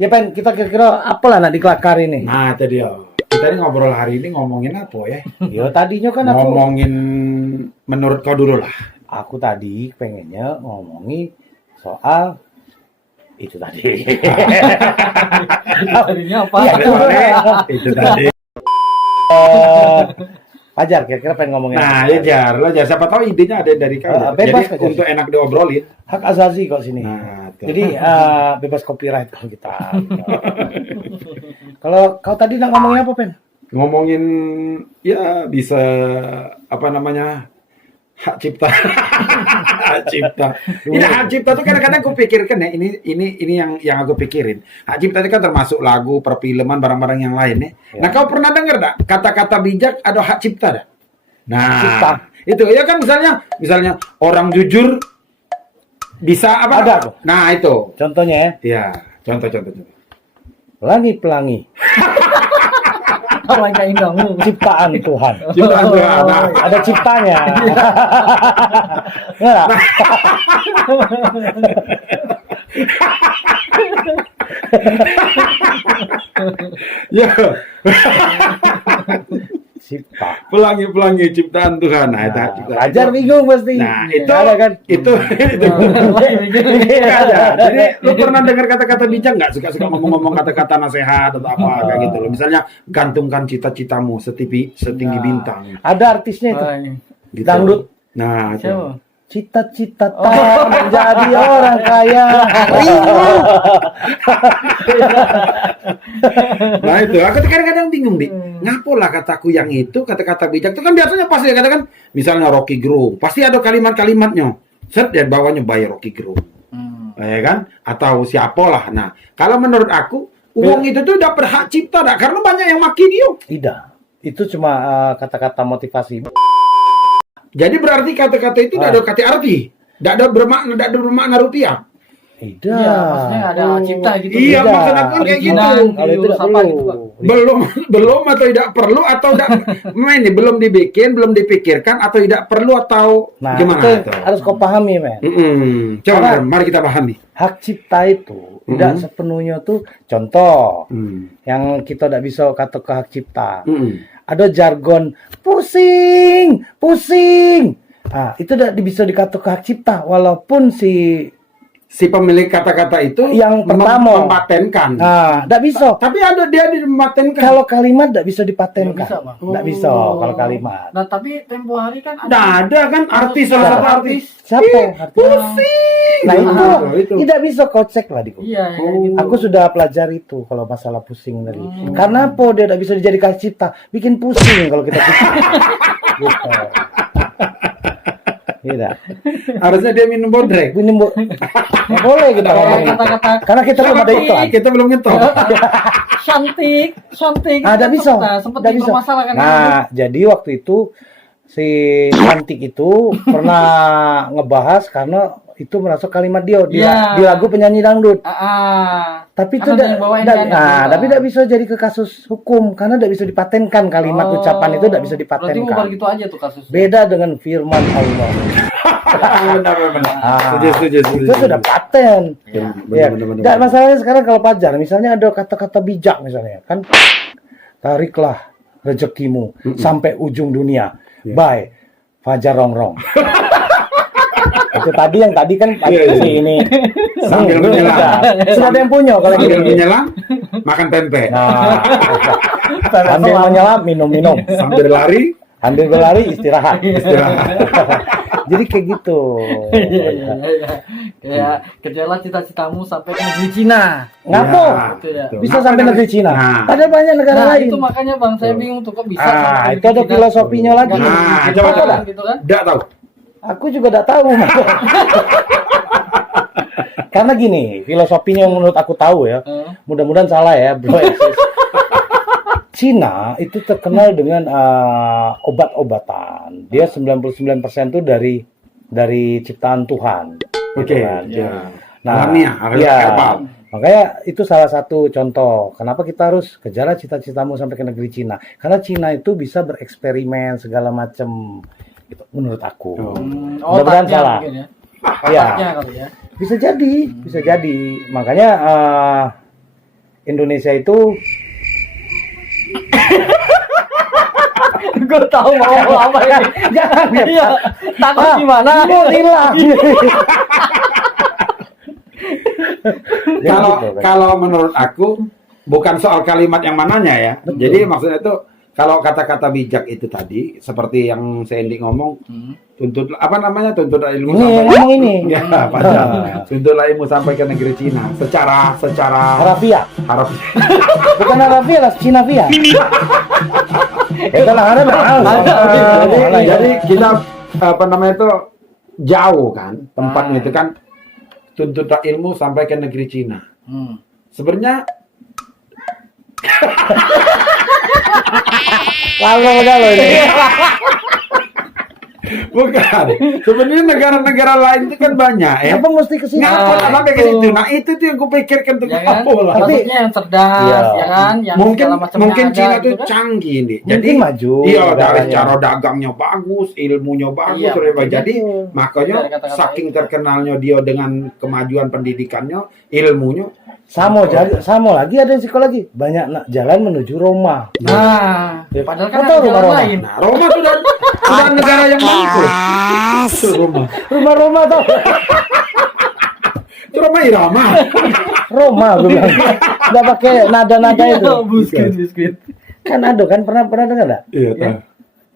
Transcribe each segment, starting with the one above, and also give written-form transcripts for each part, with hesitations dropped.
Ya Pen, kita kira-kira apalah nak dikelakar ini? Nah, itu dia. Kita ini ngobrol hari ini ngomongin apa ya? Yo tadinya kan aku Ngomongin menurut kau dulu lah. aku tadi pengennya ngomongin soal itu tadi. Tadinya apa? Iya, Itu tadi. Fajar, kira-kira pengen ngomongin Nah, apa? ya Jar, lah Jar. Siapa tahu idenya ada dari kau. Bebas Jadi aja. untuk enak diobrolin. Hak asasi kok sini. Nah, tuh. Jadi bebas copyright kalau kita. Kalau kau tadi nak ngomongin apa, Pen? Ngomongin ya bisa apa namanya? Hak cipta. Hak cipta. Ini hak cipta tuh kadang-kadang aku pikirkan ya, ini yang aku pikirin. Hak cipta itu kan termasuk lagu, perfilman, barang-barang yang lain ya. Ya. Nah, kau pernah dengar dak kata-kata bijak ada hak cipta dak? Nah, Cipta. itu ya kan misalnya orang jujur bisa apa? Ada tuh. Nah, itu. Contohnya ya, Ya, contoh. pelangi-pelangi Langkah indahmu. ciptaan Tuhan. Ciptaan Tuhan. Nah, Ada ciptanya. Enggak? ya, Cipta. pelangi-pelangi ciptaan Tuhan. Nah, itu hak cipta. Fajar bingung pasti. Nah, itu ada kan? itu. Ada. Jadi lu pernah dengar kata-kata bijak nggak? Suka-suka ngomong-ngomong kata-kata nasihat atau apa kayak gitu loh. Misalnya gantungkan cita-citamu setinggi bintang. Ada artisnya itu. Gitu. Dangdut. Nah, itu. Siapa? Cita-cita menjadi orang kaya. Nah itu, aku tuh kadang-kadang bingung nih. Ngapalah kataku yang itu, kata-kata bijak itu kan biasanya pasti katakan, misalnya Rocky Gerung, pasti ada kalimat-kalimatnya. Set ya bawahnya by Rocky Gerung, ya kan? Atau siapalah. Nah, kalau menurut aku, uang itu tuh udah berhak cipta, dah, karena banyak yang maki dia. Tidak. Itu cuma kata-kata motivasi. Jadi berarti kata-kata itu tidak ada kata arti, tidak ada bermakna rupiah. Tidak. Iya, maksudnya nggak ada hak cipta gitu. Iya, Tidak. maksud aku kan kayak gitu. Kalau itu tidak Apa perlu. gitu, Pak? Belum atau tidak perlu atau tidak ini belum dibikin, belum dipikirkan atau tidak perlu atau Nah, gimana itu itu? harus kau pahami, men. Coba Karena- mari kita pahami. Hak cipta itu tidak sepenuhnya tuh contoh yang kita tidak bisa kata ke hak cipta. Ada jargon pusing. Ah, itu tidak bisa dikata ke hak cipta walaupun Si pemilik kata-kata itu yang pertama mempatenkan. nah, tidak bisa. Tapi ada dia dipatenkan. Kalau kalimat tidak bisa dipatenkan. Nggak bisa, Bang. Tidak bisa kalau kalimat. Nah, tapi tempo hari kan ada. Nah, ada kan artis salah satu artis. Siapa? Pusing. Nah, itu. tidak bisa kau cek lah di Google. Iya, gitu. Aku sudah pelajari itu kalau masalah pusing tadi. Karena apa dia tidak bisa dijadikan cipta, bikin pusing kalau kita pusing. Gitu. Tidak. Harusnya dia minum bodrek. Ini nggak boleh kita ngomongin itu. Kata-kata Karena kita belum ada iklan. Kita belum ngetop. cantik. Ah, tidak bisa. Sempat Tidak bisa. dipermasalahkan. Nah, jadi waktu itu si cantik itu pernah ngebahas karena itu merasa kalimat dia Iya. di lagu penyanyi dangdut. Tapi itu Karena yang bawain kan, gitu. tidak bisa jadi ke kasus hukum karena tidak bisa dipatenkan kalimat ucapan itu tidak bisa Berarti dipatenkan. bubar gitu aja tuh kasusnya. Beda dengan firman Allah. Benar. Ah, Setuju. itu sudah paten. Ya, Ya, benar. nggak, masalahnya sekarang kalau pajar, misalnya ada kata-kata bijak misalnya, kan tariklah rezekimu sampai ujung dunia. By Fajar Rongrong. Itu tadi yang tadi kan Iya. ini Sambil menyelam. sudah ada yang punya kalau Sambil gitu. menyelam, makan tempe. Nah, sambil menyelam minum-minum, Sambil lari, sambil berlari istirahat. istirahat. Jadi kayak gitu. Iya. Kayak kejarlah cita-citamu sampai ke negeri Cina. Ngapo? Ya, Gitu ya. betul. Bisa Kenapa sampai negeri Cina. Nah. Padahal banyak negara Nah, lain. itu makanya Bang, saya bingung tuh kok bisa Ah, sampai itu ada negeri Cina. filosofinya lagi. Nggak Nah, ada coba, gitu coba. gitu kan. Nggak tahu. Aku juga tidak tahu. Mas. Karena gini, filosofinya yang menurut aku tahu ya. Mudah-mudahan salah ya, bro. Cina itu terkenal dengan obat-obatan. Dia 99% itu dari ciptaan Tuhan. Oke. Gitu kan. Ya. Nah, Alamiah, iya. herbal. Makanya itu salah satu contoh. Kenapa kita harus kejar cita-citamu sampai ke negeri Cina? Karena Cina itu bisa bereksperimen segala macam. Itu menurut aku. Mudah-mudahan Otaknya salah. mungkin ya. Iya. Otaknya kali ya. Bisa jadi. Makanya Indonesia itu Gue tahu mau ngomong apa ini. jangan ya. Iya. Takut gimana? Hilang. Kalau gitu, kan. kalau menurut aku bukan soal kalimat yang mananya ya. Jadi maksudnya itu kalau kata-kata bijak itu tadi seperti yang Sandy ngomong, tuntut apa namanya, tuntutlah ilmu Ini yang ngomong ini. ya padahal tuntutlah ilmu sampai ke negeri Cina secara Harafia. harap Bukan Harafia lah, Cina via. Itu lah ada. jadi kita apa namanya itu jauh kan tempatnya itu kan, tuntutlah ilmu sampai ke negeri Cina. Sebenarnya Lalu udah loh ini. bukan. Sebenarnya negara-negara lain itu kan banyak ya. Apa mesti ke sini? Ngapa sampai ke situ? Nah, itu tuh yang kupikirkan tuh Ya kan? apa lah. Maksudnya yang cerdas, Iya. ya kan? Yang Mungkin segala macamnya mungkin ada, Cina gitu tuh kan? canggih nih. Mungkin Jadi maju iya, dari negaranya. cara dagangnya bagus, ilmunya bagus, Iya, Reba. Jadi betul. makanya Dari kata-kata saking itu. terkenalnya dia dengan kemajuan pendidikannya, ilmunya. Sama lagi ada yang psikologi. Banyak jalan menuju Roma. Nah, Ya. padahal kan Kau ada tahu jalan Roma? lain. Nah, Roma sudah negara yang mampu. Roma. Roma tau. Itu Roma Irama. Roma gue bilang. Nggak pakai nada-nada itu. Iya, biskuit. Kan ada kan pernah dengar nggak? Iya, Ya.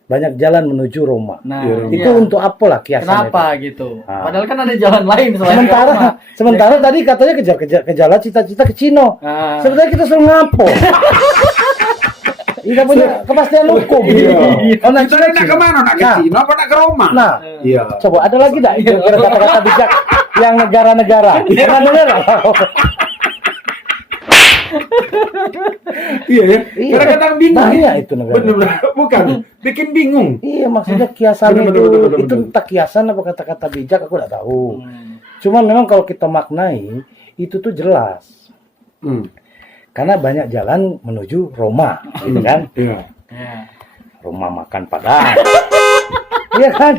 Banyak jalan menuju Roma. Nah, Iya, Itu iya. untuk apa lah kiasan Kenapa itu? gitu? Ah. Padahal kan ada jalan lain selain Sementara Roma. sementara tadi katanya ke jalan cita-cita ke Cino. Ah. Sebenarnya kita suruh ngapo. Tidak punya kepastian hukum. Iya. Oh, nah, Kita nak kemana? Nak ke Nah. Cina apa nak ke Roma? Nah, Iya. coba ada lagi enggak kata-kata bijak yang negara-negara? Pernah dengar? Iya ya. Iya. Kadang-kadang bingung. Banyak itu negara. Bener-bener. Bukan. Bikin bingung. Iya, maksudnya kiasan Bener. itu entah kiasan apa kata-kata bijak aku enggak tahu. Hmm. Cuman memang kalau kita maknai itu tuh jelas. Hmm. Karena banyak jalan menuju Roma, gitu kan? Iya. Ya. Roma makan Padang. Iya kan?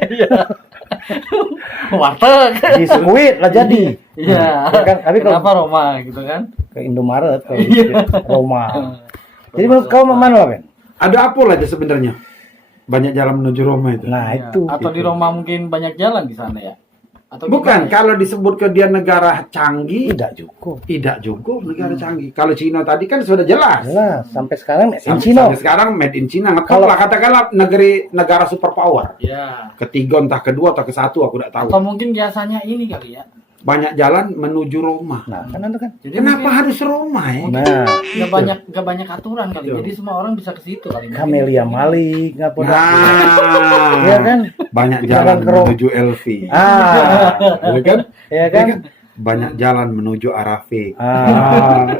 Warteg. Biskuit lah jadi. Iya. Ya kan? Tapi kalau Kenapa Roma gitu kan? ke Indomaret kalau Iya. Roma. Jadi menurut kau mana lah, Ben? Ada apa aja sebenarnya? Banyak jalan menuju Roma itu. Nah, Iya. itu. Atau di Roma mungkin banyak jalan di sana ya? Atau Bukan, gimana ya? kalau disebut ke dia negara canggih, Tidak cukup. tidak juga negara canggih. Kalau Cina tadi kan sudah jelas. Jelas, sampai sekarang made in Sampai, Cina. sampai sekarang made in China. Kalau- Kalau katakanlah negara superpower. Ya. Ketiga, entah kedua atau ke satu, aku tidak tahu. Atau mungkin biasanya ini kali ya. Banyak jalan menuju Roma. Nah, kan ada kan. Jadi Kenapa harus Roma ya? Nah, nggak banyak aturan kali. Betul. Jadi semua orang bisa ke situ kali. Camelia Malik ngapa Nah, Iya kan? banyak Jalan jalan ke Roma. menuju Elvi. Ah, Iya kan? ya kan? Banyak jalan menuju Arafe. Ah.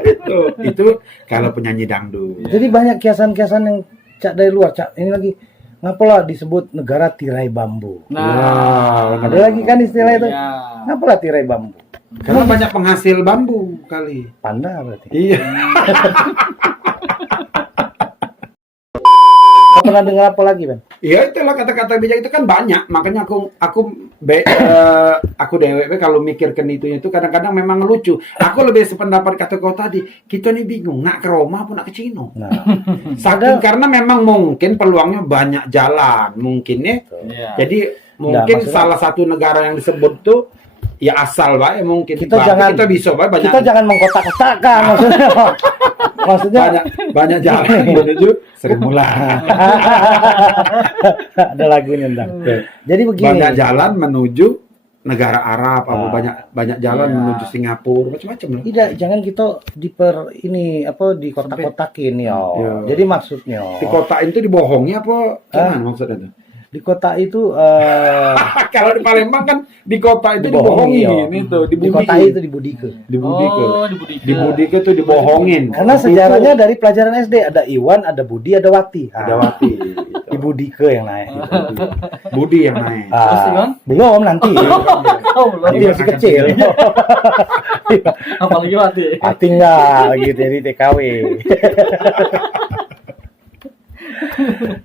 Itu kalau penyanyi dangdut. Jadi banyak kiasan-kiasan yang cak dari luar, cak. Ini lagi ngapalah disebut negara tirai bambu. Nah, Ada lagi kan istilah itu. ya. Ngapalah tirai bambu? Karena banyak penghasil bambu kali. Panda berarti. Iya. Kau pernah dengar apa lagi, Ben? Iya, itulah kata-kata bijak itu kan banyak. Makanya aku DWP kalau mikirkan itu kadang-kadang memang lucu. Aku lebih sependapat kata kau tadi. Kita nih bingung nak ke Roma apa nak ke Cina. Nah, Saking karena memang mungkin peluangnya banyak jalan mungkin ya. Iya. Jadi mungkin maksudnya- salah satu negara yang disebut tuh ya asal baik mungkin. Kita Berarti jangan- kita bisa baik banyak kita jangan mengkotak-kotakan maksudnya. Maksudnya banyak jalan menuju Sri Mulat. ada lagunya tentang. Jadi begini. Banyak jalan menuju negara Arab, apa Ah. banyak jalan Iya. menuju Singapura, macam-macam lah. Tidak, jangan kita di kotak-kotakin ya. Iya. Jadi maksudnya Di kota itu dibohongi apa gimana maksudnya tuh? di kota itu Kalau di Palembang kan di kota itu Dibohongi, dibohongin ya. itu, di kota itu dibudike. dibudike. Oh, di Budike. Dibudike tuh dibohongin. Karena sejarahnya dari pelajaran SD ada Iwan, ada Budi, ada Wati. Ada Wati. Ibu Dike yang naik. Budi yang naik. Terus, Iwan? Belum nanti. Oh, belum. Nanti masih kecil. Apalagi mati. Tinggal gitu di TKW.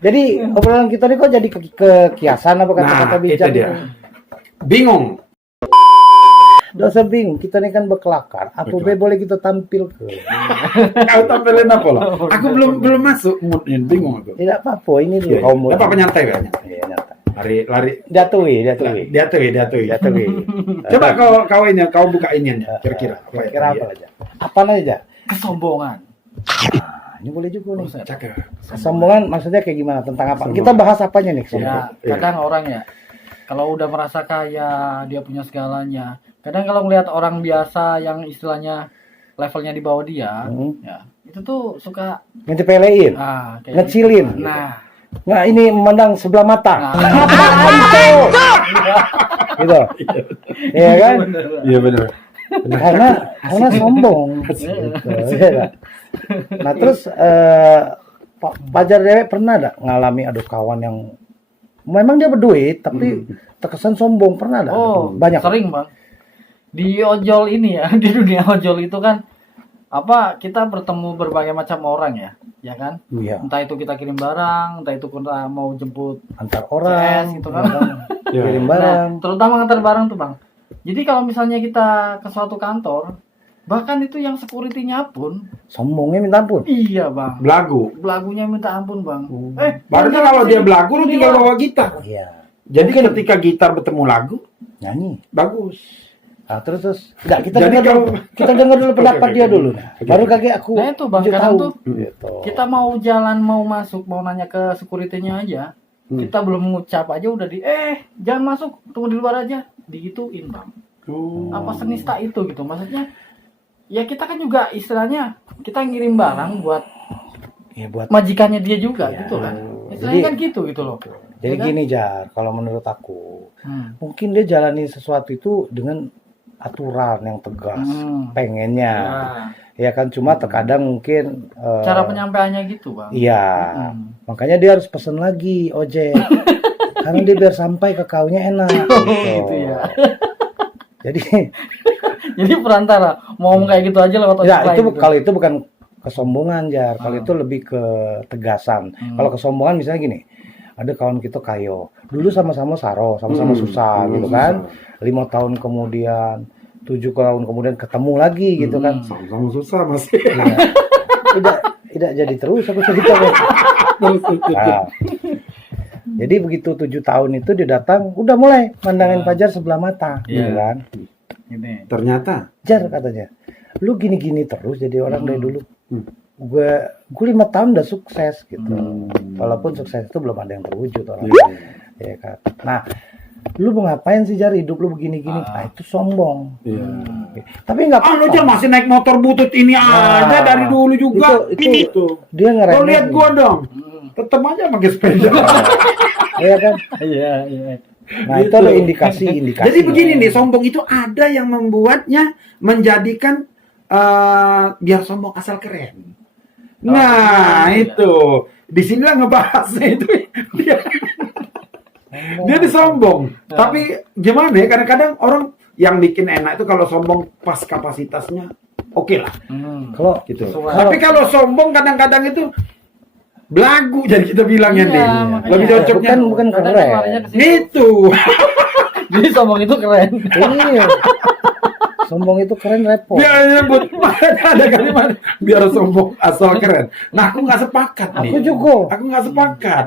Jadi obrolan kita ini kok jadi ke kiasan apa kata-kata Nah, bijak itu dia. gitu? Bingung. Dosa bingung, kita ini kan berkelakar. Apa be boleh kita tampil ke? Kau tampilin apa lah? Aku belum masuk moodnya, bingung aku. Tidak apa-apa, ini dulu. Iya. Kamu Apa nyantai kayaknya? Iya, nyantai. Lari. Jatuhi. Jatuhi. Coba kau ini, kau buka ini kira-kira. Kira-kira apa aja? Apa aja? Kesombongan. Nah, ini boleh juga nih. Cakep. Kesombongan maksudnya kayak gimana? Tentang apa? Kesombongan. Kita bahas apanya nih? Ya, kadang orang ya, kalau udah merasa kaya, dia punya segalanya. Kadang kalau ngelihat orang biasa yang istilahnya levelnya di bawah dia, ya itu tuh suka Ngecepelein, kayak ngecilin. gitu. Nah ini memandang sebelah mata. Nah. Apaan tuh? Gitu. Iya kan? Iya benar. Karena sombong. Gitu, ya kan? Nah terus Fajar Dewek pernah ada ngalami kawan yang memang dia berduit tapi terkesan sombong, pernah ada? Oh, Banyak. sering bang. Di ojol ini ya, di dunia ojol itu kan kita bertemu berbagai macam orang ya kan? Iya. Entah itu kita kirim barang, entah itu kita mau jemput Antar orang, CS gitu kan. kirim Nah, barang. terutama ngantar barang tuh bang. Jadi kalau misalnya kita ke suatu kantor, bahkan itu yang security-nya pun, Sombongnya minta ampun. iya bang, Belagunya minta ampun bang. Berarti kalau dia belagu, lu tinggal bawa gitar. Iya. Jadi ketika gitar bertemu lagu, Nyanyi. bagus. Nah, terus enggak, kita Jadi dengar dulu pendapat Oke. dia dulu. Baru kakek aku. Nah itu bang, lanjut kadang tahu. tuh Gitu. kita mau jalan, mau masuk, mau nanya ke security-nya aja, kita belum mengucap aja udah jangan masuk, tunggu di luar aja, digituin bang. Apa senista itu gitu, maksudnya ya kita kan juga istilahnya kita ngirim barang buat Ya, buat majikannya dia juga Ya. gitu kan, istilahnya Jadi- kan gitu loh. jadi Ya kan? gini Jar, kalau menurut aku, Hmm. mungkin dia jalani sesuatu itu dengan aturan yang tegas, pengennya. Ya. Ya kan, cuma terkadang mungkin Cara penyampaiannya gitu bang. iya. Makanya dia harus pesen lagi ojek. Karena dia biar sampai ke kaunya enak. Gitu ya. Jadi Jadi perantara mau ngomong kayak gitu aja lewat ojek ya lain itu gitu. kalau itu bukan kesombongan Jar. Kalau itu lebih ke tegasan. Kalau kesombongan misalnya gini, ada kawan kita kayo. Dulu sama-sama saro, sama-sama susah gitu kan. 5 tahun kemudian, 7 tahun kemudian ketemu lagi gitu kan. Sama-sama susah mas. Iya. Tidak jadi terus aku cerita. Nah, jadi begitu 7 tahun itu dia datang, udah mulai mandangin Fajar sebelah mata, gitu kan. Gini. Ternyata Jar katanya, lu gini-gini terus jadi orang dari dulu. Gue 5 tahun udah sukses gitu. Walaupun sukses itu belum ada yang terwujud orang. Ya kan. Nah, lu mau ngapain sih Jar, hidup lu begini-gini? Nah, itu sombong. Tapi nggak lu apa-apa. aja masih naik motor butut ini aja dari dulu juga. Itu dia Lo ngerem. lihat gua dong. Tetap aja pakai sepeda. Iya kan? Iya. Nah, itu ada indikasi-indikasi. Jadi begini nih, sombong itu ada yang membuatnya menjadikan biar sombong asal keren. Nah, itu. Di sinilah ngebahasnya itu. Dia disombong. Tapi gimana ya? Kadang-kadang orang yang bikin enak itu kalau sombong pas kapasitasnya oke lah. Kalau Gitu. Sesuai. Tapi kalau sombong kadang-kadang itu belagu jadi kita bilangnya Iya, nih. makanya. Lebih cocoknya bukan Kadang keren. larinya ke situ. gitu. Jadi sombong itu keren. Iya. Sombong itu keren repot. Dia nyebut ada kalimat biar sombong asal keren. Nah, aku nggak sepakat nih. Aku juga. Aku nggak sepakat.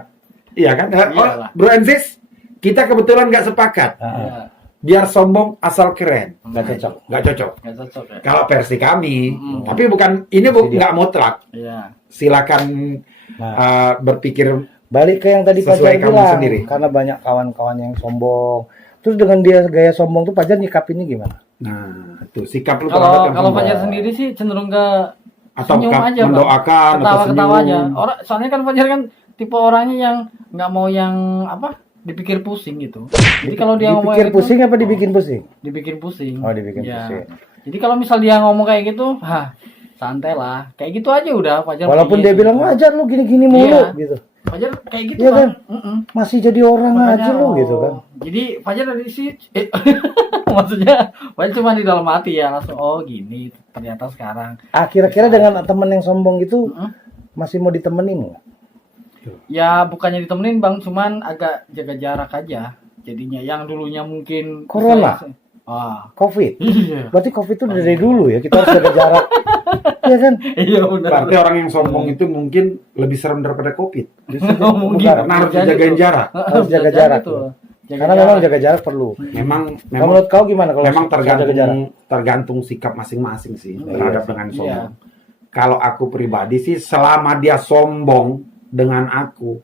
Iya kan? Iyalah. Bro and sis, kita kebetulan nggak sepakat. Iya. Biar sombong asal keren. Nggak cocok. Nggak cocok. Nggak cocok ya. Kalau versi kami, tapi bukan ini nggak mutlak. Iya. Silakan Nah. berpikir. Balik ke yang tadi Sesuai Fajar kamu bilang, sendiri. karena banyak kawan-kawan yang sombong. Terus dengan dia gaya sombong tuh Fajar nyikapinnya gimana? Nah, itu sikap lu terhadap Kalau yang kalau sombong. Fajar sendiri sih cenderung ke Atau senyum aja, Bang. mendoakan atau Ketawa-ketawa aja. senyum. Orang soalnya kan Fajar kan tipe orangnya yang nggak mau yang dipikir pusing gitu. Jadi kalau dia ngomong Dipikir kayak pusing gitu, apa dibikin pusing? dibikin pusing. Oh, dibikin Ya. pusing. Jadi kalau misal dia ngomong kayak gitu, santai lah. Kayak gitu aja udah Fajar. Walaupun pergi dia bilang gitu. wajar lu gini-gini mulu Iya. gitu. Fajar kayak gitu Iya kan. kan? Masih jadi orang aja lu gitu kan. Jadi Fajar dari sini maksudnya Fajar cuma di dalam hati ya langsung gini ternyata sekarang. Kira-kira dengan temen yang sombong itu masih mau ditemenin nggak? Ya bukannya ditemenin Bang, cuman agak jaga jarak aja. Jadinya yang dulunya mungkin Corona? COVID. Iya. Berarti COVID itu dari dulu ya, kita harus jaga jarak. Iya kan? Iya benar. Berarti orang yang sombong itu mungkin lebih serem daripada COVID. Mungkin. Karena harus dijagain jarak. Harus jaga jarak. Karena memang jaga jarak perlu. Memang Kalau menurut kau gimana kalau memang jaga jarak? tergantung sikap masing-masing sih terhadap dengan sombong. Iya. Kalau aku pribadi sih, selama dia sombong dengan aku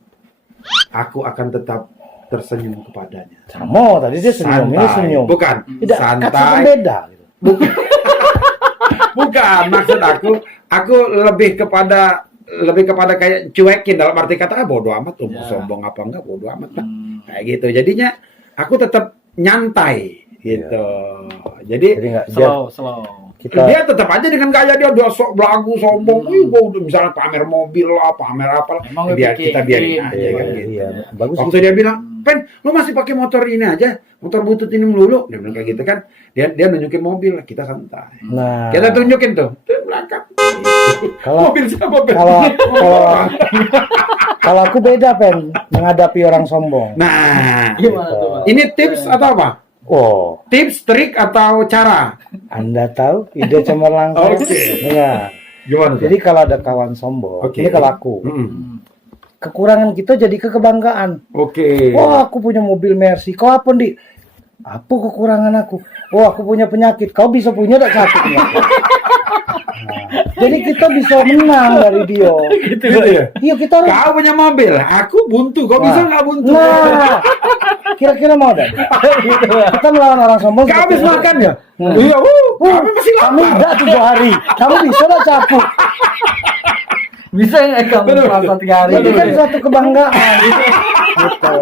akan tetap tersenyum kepadanya. Sama, tadi dia senyum, ini Santai. senyum. Bukan, Tidak, kata santai. beda. Gitu. Bukan, maksud aku lebih kepada kayak cuekin, dalam arti kata bodo amat tuh, Ya. sombong apa enggak bodo amat lah. Kayak gitu. Jadinya aku tetap nyantai gitu. Jadi Jadi nggak Slow. kita dia tetap aja dengan gaya dia sok belagu sombong. Gua udah misalnya pamer mobil lah, pamer apa lah. Emang Biar bikin- kita biarin aja iya, kan gitu. iya, bagus Waktu sih. dia bilang, "Pen, lu masih pakai motor ini aja, motor butut ini melulu." Dia bilang kayak gitu kan. Dia nunjukin mobil, kita santai. Nah, Kita tunjukin tuh, belakang. Kalau- mobil siapa, Pen? kalau aku beda Pen menghadapi orang sombong. Nah, Gimana tuh, Mas? ini tips atau apa? Oh, Tips, trik atau cara? Anda tahu ide cemerlang saya? Oke. Iya. Gimana tuh? Jadi kalau ada kawan sombong, Oke. ini kalau aku, Mm-mm. kekurangan kita jadi kebanggaan. Oke. Wah, aku punya mobil Mercy. Kau apa, Di? Apa kekurangan aku? Oh, aku punya penyakit. Kau bisa punya tak satu penyakit? Nah, jadi kita bisa menang dari dia. Gitu ya. Iya, kita harus. Kau punya mobil, aku buntu. Kau bisa nggak buntu? Nah, kira-kira mau dah? Kita melawan orang sombong. Kau habis seperti- makan ya? Hmm. Iya, kami masih Kami lapar. udah 7 hari. Kamu bisa tak capu? Bisa nggak kamu Bener, puasa 3 hari? Jadi kan suatu kebanggaan. Gitu.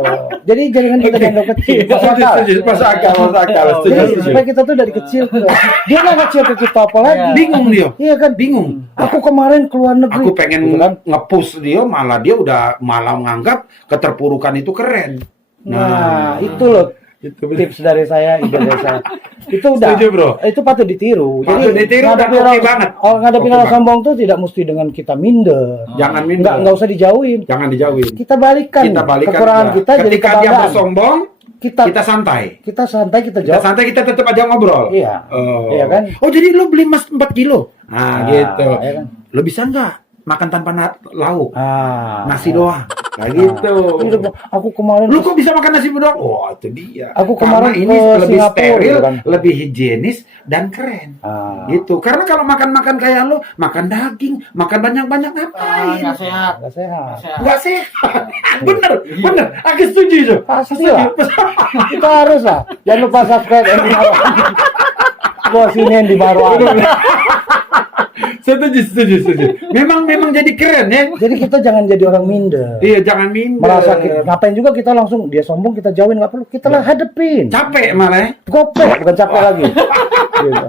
Jadi jangan kita dianggap kecil. Masuk akal. Masuk akal, masuk akal. Setuju, Jadi setuju. supaya kita tuh dari kecil tuh. Dia nggak kecil apa lagi. Iya. Bingung dia. Iya kan? Bingung. Aku kemarin keluar negeri. Aku pengen Gitu kan? nge-push dia, malah dia udah malah menganggap keterpurukan itu keren. Nah, itu loh itu bener. tips dari saya, ide dari saya. Itu udah. Setuju, Bro. Itu patut ditiru. Patut ditiru, ngadepin udah orang, oke banget. ngadepin Oke orang banget. sombong tuh tidak mesti dengan kita minder. Jangan minder. Nggak usah dijauhin. Jangan dijauhin. Kita balikan. Kita balikan. Kekurangan ya. kita jadi Ketika dia kebanggaan. bersombong, Kita kita santai. kita santai, kita Kita jawab. santai, kita tetap aja ngobrol. Iya. Oh. Iya kan? Oh, jadi lu beli emas 4 kilo. Nah, gitu. Iya kan? Lu bisa nggak makan tanpa lauk? Nasi iya. doang. Nah, gitu. Aku kemarin Lu kok bisa makan nasi doang? Oh, itu dia. Aku Karena kemarin ini ke lebih Singapura, steril, gitu kan. lebih higienis dan keren. Gitu. Karena kalau makan-makan kayak lu, makan daging, makan banyak-banyak ngapain? Nggak sehat. nggak sehat. Nggak sehat. Bener, bener. Aku setuju itu. Pasti lah. Kita harus lah. Jangan lupa subscribe dan Bos ini yang di Baruan. Setuju. Memang jadi keren ya. Jadi kita jangan jadi orang minder. Iya, jangan minder. Merasa ngapain juga kita langsung dia sombong kita jauhin, nggak perlu, kita lah hadepin. Capek malah ya. Gopek bukan capek lagi. Gitu.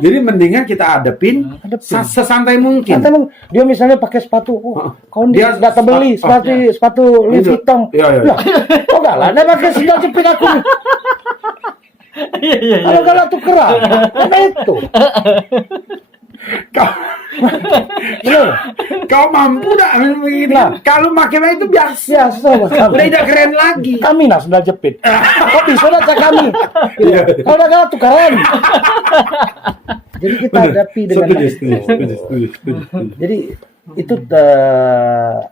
Jadi mendingan kita hadepin Hadepin. sesantai mungkin. Nanti emang dia misalnya pakai sepatu, kau Dia dia data beli sepatu Louis Itu. Vuitton. Iya. Lah, kok galak? Dia pakai sendal jepit aku nih. Iya. Kalau galak tuh kerah. Karena itu. Kau, Benar. kau mampu dah begini. Nah. Kalau pakai itu biasa. Biasa Mas. Udah tidak keren lagi. Kami nah sendal jepit. Kok bisa dah cak kami? Iya. Kalau udah galak tuh keren. Jadi kita hadapi dengan itu. Setuju. Jadi itu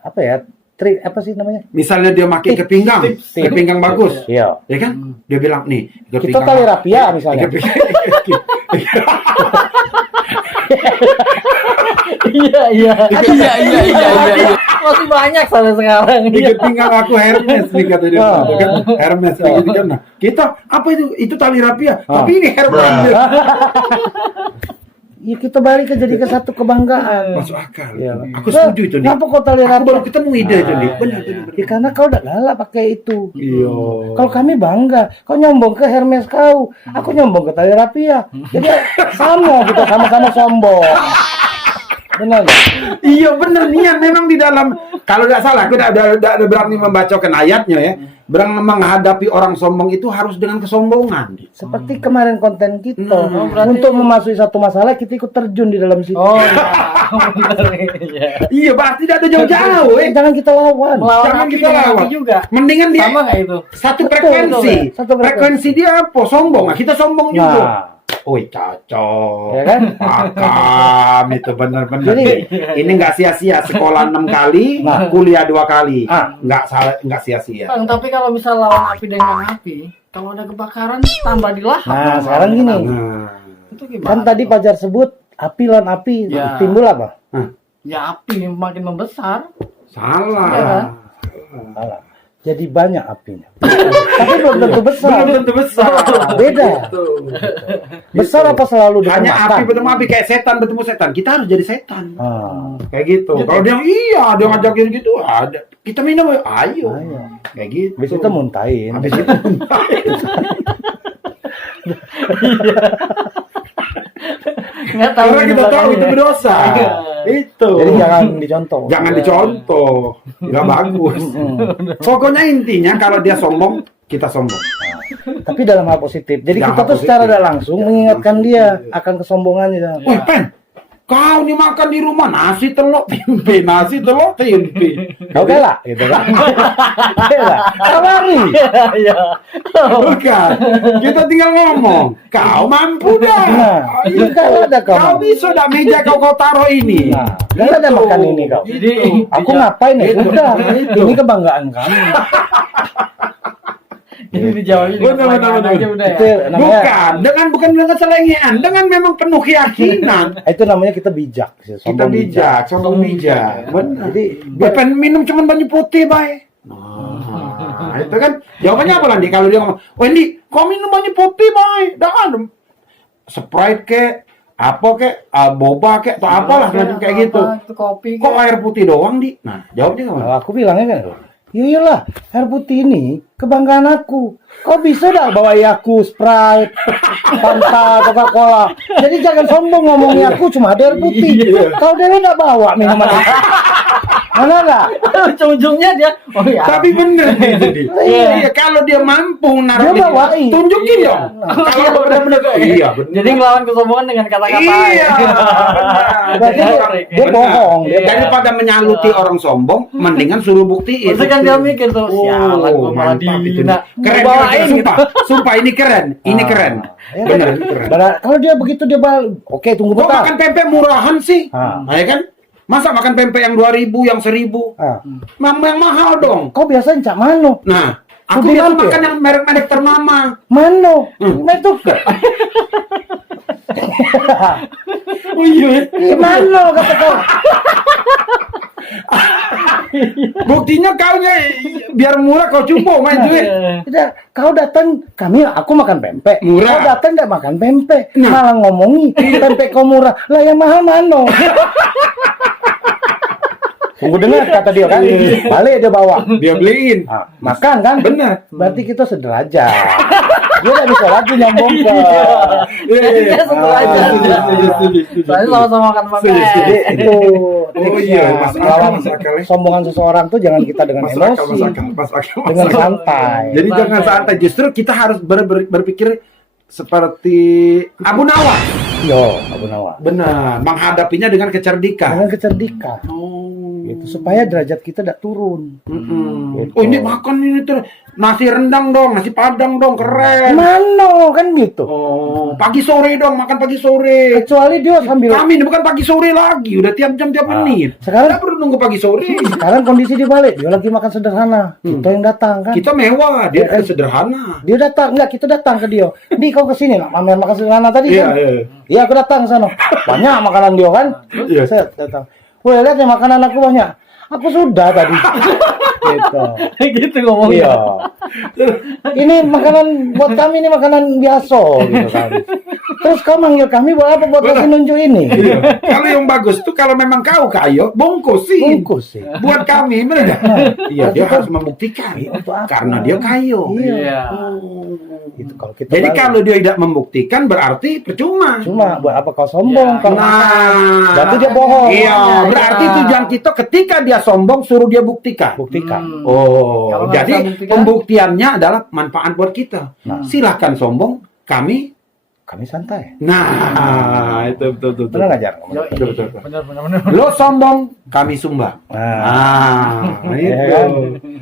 apa ya? Trik apa sih namanya? Misalnya dia pakai ke pinggang, ke pinggang bagus. Iya. Ya kan? Dia bilang nih, ke Kita pinggang- kali rapia misalnya. Iya. Masih banyak sampai sekarang. Ikat pinggang aku Hermes nih kata dia. Ah. Kan? Hermes kayak gitu kan. Nah, kita apa itu? Itu tali rapia. Tapi ini Hermes. Ya kita balik ke jadi ke satu kebanggaan. Masuk akal. Iya. Aku setuju itu nih. Kenapa kau tali Aku baru rapia? ketemu ide itu nih. Benar. Ya, karena kau udah galak pakai itu. Iya. Kalau kami bangga, kau nyombong ke Hermes kau, aku nyombong ke tali rapia. Jadi sama kita sama-sama sombong. Benar nggak? Iya bener niat memang di dalam, kalau nggak salah aku udah berani membacakan ayatnya ya. menghadapi orang sombong itu harus dengan kesombongan. Seperti kemarin konten kita, berarti- untuk memasuki satu masalah kita ikut terjun di dalam situ. Oh iya, bener, iya. Iya, berarti tidak ada jauh-jauh. Jangan kita lawan. Melawan Jangan api kita dengan lawan. api juga. Mendingan dia Sama nggak itu? satu Betul, frekuensi. betul. Satu frekuensi. Frekuensi dia apa? Sombong. Nah, kita sombong juga. Nah, Woi, cocok. ya kan? Pakam itu benar-benar. Jadi- Ini nggak sia-sia sekolah 6 kali, Nah. kuliah 2 kali. Ah. Nggak sia-sia. Bang, tapi kalau misal lawan api dengan api, kalau ada kebakaran tambah dilahap. Nah, dong, sekarang Bang. gini. Nah, Itu gimana? Kan tadi Fajar sebut api lawan api, Ya. timbul apa? Ya api makin membesar. salah. Iya. Salah. Jadi banyak apinya. Tapi belum tentu besar. Belum tentu besar. Beda. Gitu. Besar apa selalu depan Hanya mata? api bertemu api, kayak setan bertemu setan. Kita harus jadi setan. Ah, Kayak gitu. Kalau dia dia ngajakin gitu, ada. Kita minum, ayo. ayo. Kayak gitu. Habis itu muntahin. Habis itu Nggak tahu. karena kita tahu itu berdosa. Iya. Itu. Jadi jangan dicontoh. Jangan dicontoh. Tidak bagus. Pokoknya intinya kalau dia sombong, kita sombong. Tapi dalam hal positif. Jadi Dalam kita hal tuh secara positif. tidak langsung mengingatkan dia akan kesombongannya. Wih, Pen, kau nih makan di rumah nasi telur tempe, nasi telur tempe. Kau galak gitu kan? Galak. Kabari. Iya. Bukan. Kita tinggal ngomong. Kau mampu dah. Nah, Ayo, kalau ada kau. kau bisa dah meja kau taruh ini. Nah, gak ada makan ini kau. Jadi Aku ngapain ya? Itu. Sudah. Itu. Ini kebanggaan kami. Jadi dijawabnya dengan Benar, benar, kelengahan benar. aja udah ya. Itu namanya, Bukan dengan keselengean, dengan memang penuh keyakinan. itu namanya kita bijak. Kita Sombong bijak, sombong bijak. Benar. Jadi Pen minum cuma banyu putih, bay. Nah, itu kan jawabannya apa Landi? Kalau dia ngomong, Wendy, kau minum banyu putih, bay. Dah kan, Sprite kek, apa kek, boba kek, atau apalah macam kayak gitu. Itu kopi. Kok air putih doang, Di? Nah, jawabnya kalau gimana? aku bilangnya kan, iyalah, air putih ini kebanggaan aku. Kau bisa dah bawa aku Sprite, Fanta, Coca-Cola. Jadi jangan sombong ngomongnya aku cuma ada air putih. Kau dewe nggak bawa minuman itu. Mana nggak? Ujung-ujungnya dia, oh ya. Tapi bener gitu, Di. Iya. Iya, kalau dia mampu naruh Dia di- bawain. tunjukin Iya. dong. Kalau benar-benar iya, benar. Jadi ngelawan kesombongan dengan kata-kata. Iya, Berarti dia bohong. Dia Iya. Daripada menyaluti orang sombong, mendingan suruh buktiin. Pasti kan dia mikir tuh, sialan gua malah mantap itu. dihina. Keren, Gua keren, bawain gitu. sumpah. Sumpah ini keren. Ini keren. Ya, Bener, ini keren. Kalau dia begitu dia oke tunggu Kok bentar. makan pempek murahan sih? Ah. Nah, ya kan? Masa makan pempek yang 2.000, yang 1.000? Ah. Yang mahal dong. Kau biasanya cak mano? Nah, aku Puding biasa apa makan ya? yang merek-merek ternama. Mano? Itu ke? Oh iya. Mano kata kau? Buktinya kau biar murah kau cukup main duit. Tidak, kau datang, aku makan pempek. Murah. Kau datang nggak makan pempek, Nah. malah ngomongi pempek kau murah. Lah yang mahal mano? Tunggu dengar kata dia kan, balik dia bawa. Dia beliin. Ah, makan kan? Benar. Berarti kita sederajat. Dia nggak bisa lagi nyombong ke. Jadi dia sederajat. Soalnya sama-sama makan Jadi pempek. itu Oh iya, masuk akal, melawan masuk akal ya. sombongan seseorang tuh jangan kita dengan Masuk akal, emosi, masuk akal, masuk akal, masuk dengan akal. santai. Jadi jangan santai. Justru kita harus berpikir seperti Abu Nawas. Yo, Abu Nawas. Benar, menghadapinya dengan kecerdikan. Dengan kecerdikan. Gitu, supaya derajat kita tidak turun. Gitu. Oh ini makan ini tuh nasi rendang dong, nasi padang dong, keren. Mano kan gitu. Oh, pagi sore dong, makan pagi sore. Kecuali dia sambil Kami ini bukan pagi sore lagi, udah tiap jam tiap menit. sekarang- Tidak perlu nunggu pagi sore. sekarang kondisi dibalik, dia lagi makan sederhana. Kita yang datang kan. Kita mewah, dia sederhana. Dia datang, enggak kita datang ke dia. Di kau kesini nak mamer makan sederhana tadi Iya, kan? iya. Iya aku datang sana. Banyak makanan dia kan? Iya. Saya datang. Woi lihat ya makanan aku banyak. Aku sudah tadi. Gitu. Gitu ngomongnya. Iya. Ini makanan buat kami, ini makanan biasa gitu kan. Terus kau manggil kami buat apa? Buat kasih nunjuk ini. Iya. Kalau yang bagus tuh kalau memang kau kayo, bungkusin. Bungkus sih. Buat kami, benar nggak? Iya, dia harus membuktikan Untuk apa? karena dia kayo. Iya. Iya. Itu kalau kita Jadi balik. kalau dia tidak membuktikan berarti percuma. Cuma buat apa kau sombong? Ya, Kalau Nah, berarti dia bohong. iya, berarti Ya. tujuan kita ketika dia sombong suruh dia buktikan. Buktikan. Oh, Kalau nggak jadi bisa buktikan? pembuktiannya adalah manfaat buat kita. Silahkan sombong, kami. Kami santai. Nah, itu betul. Benar nggak, Jar? Yo, Betul. benar. Lo sombong, kami sumbang. Nah, Itu. Ya kan?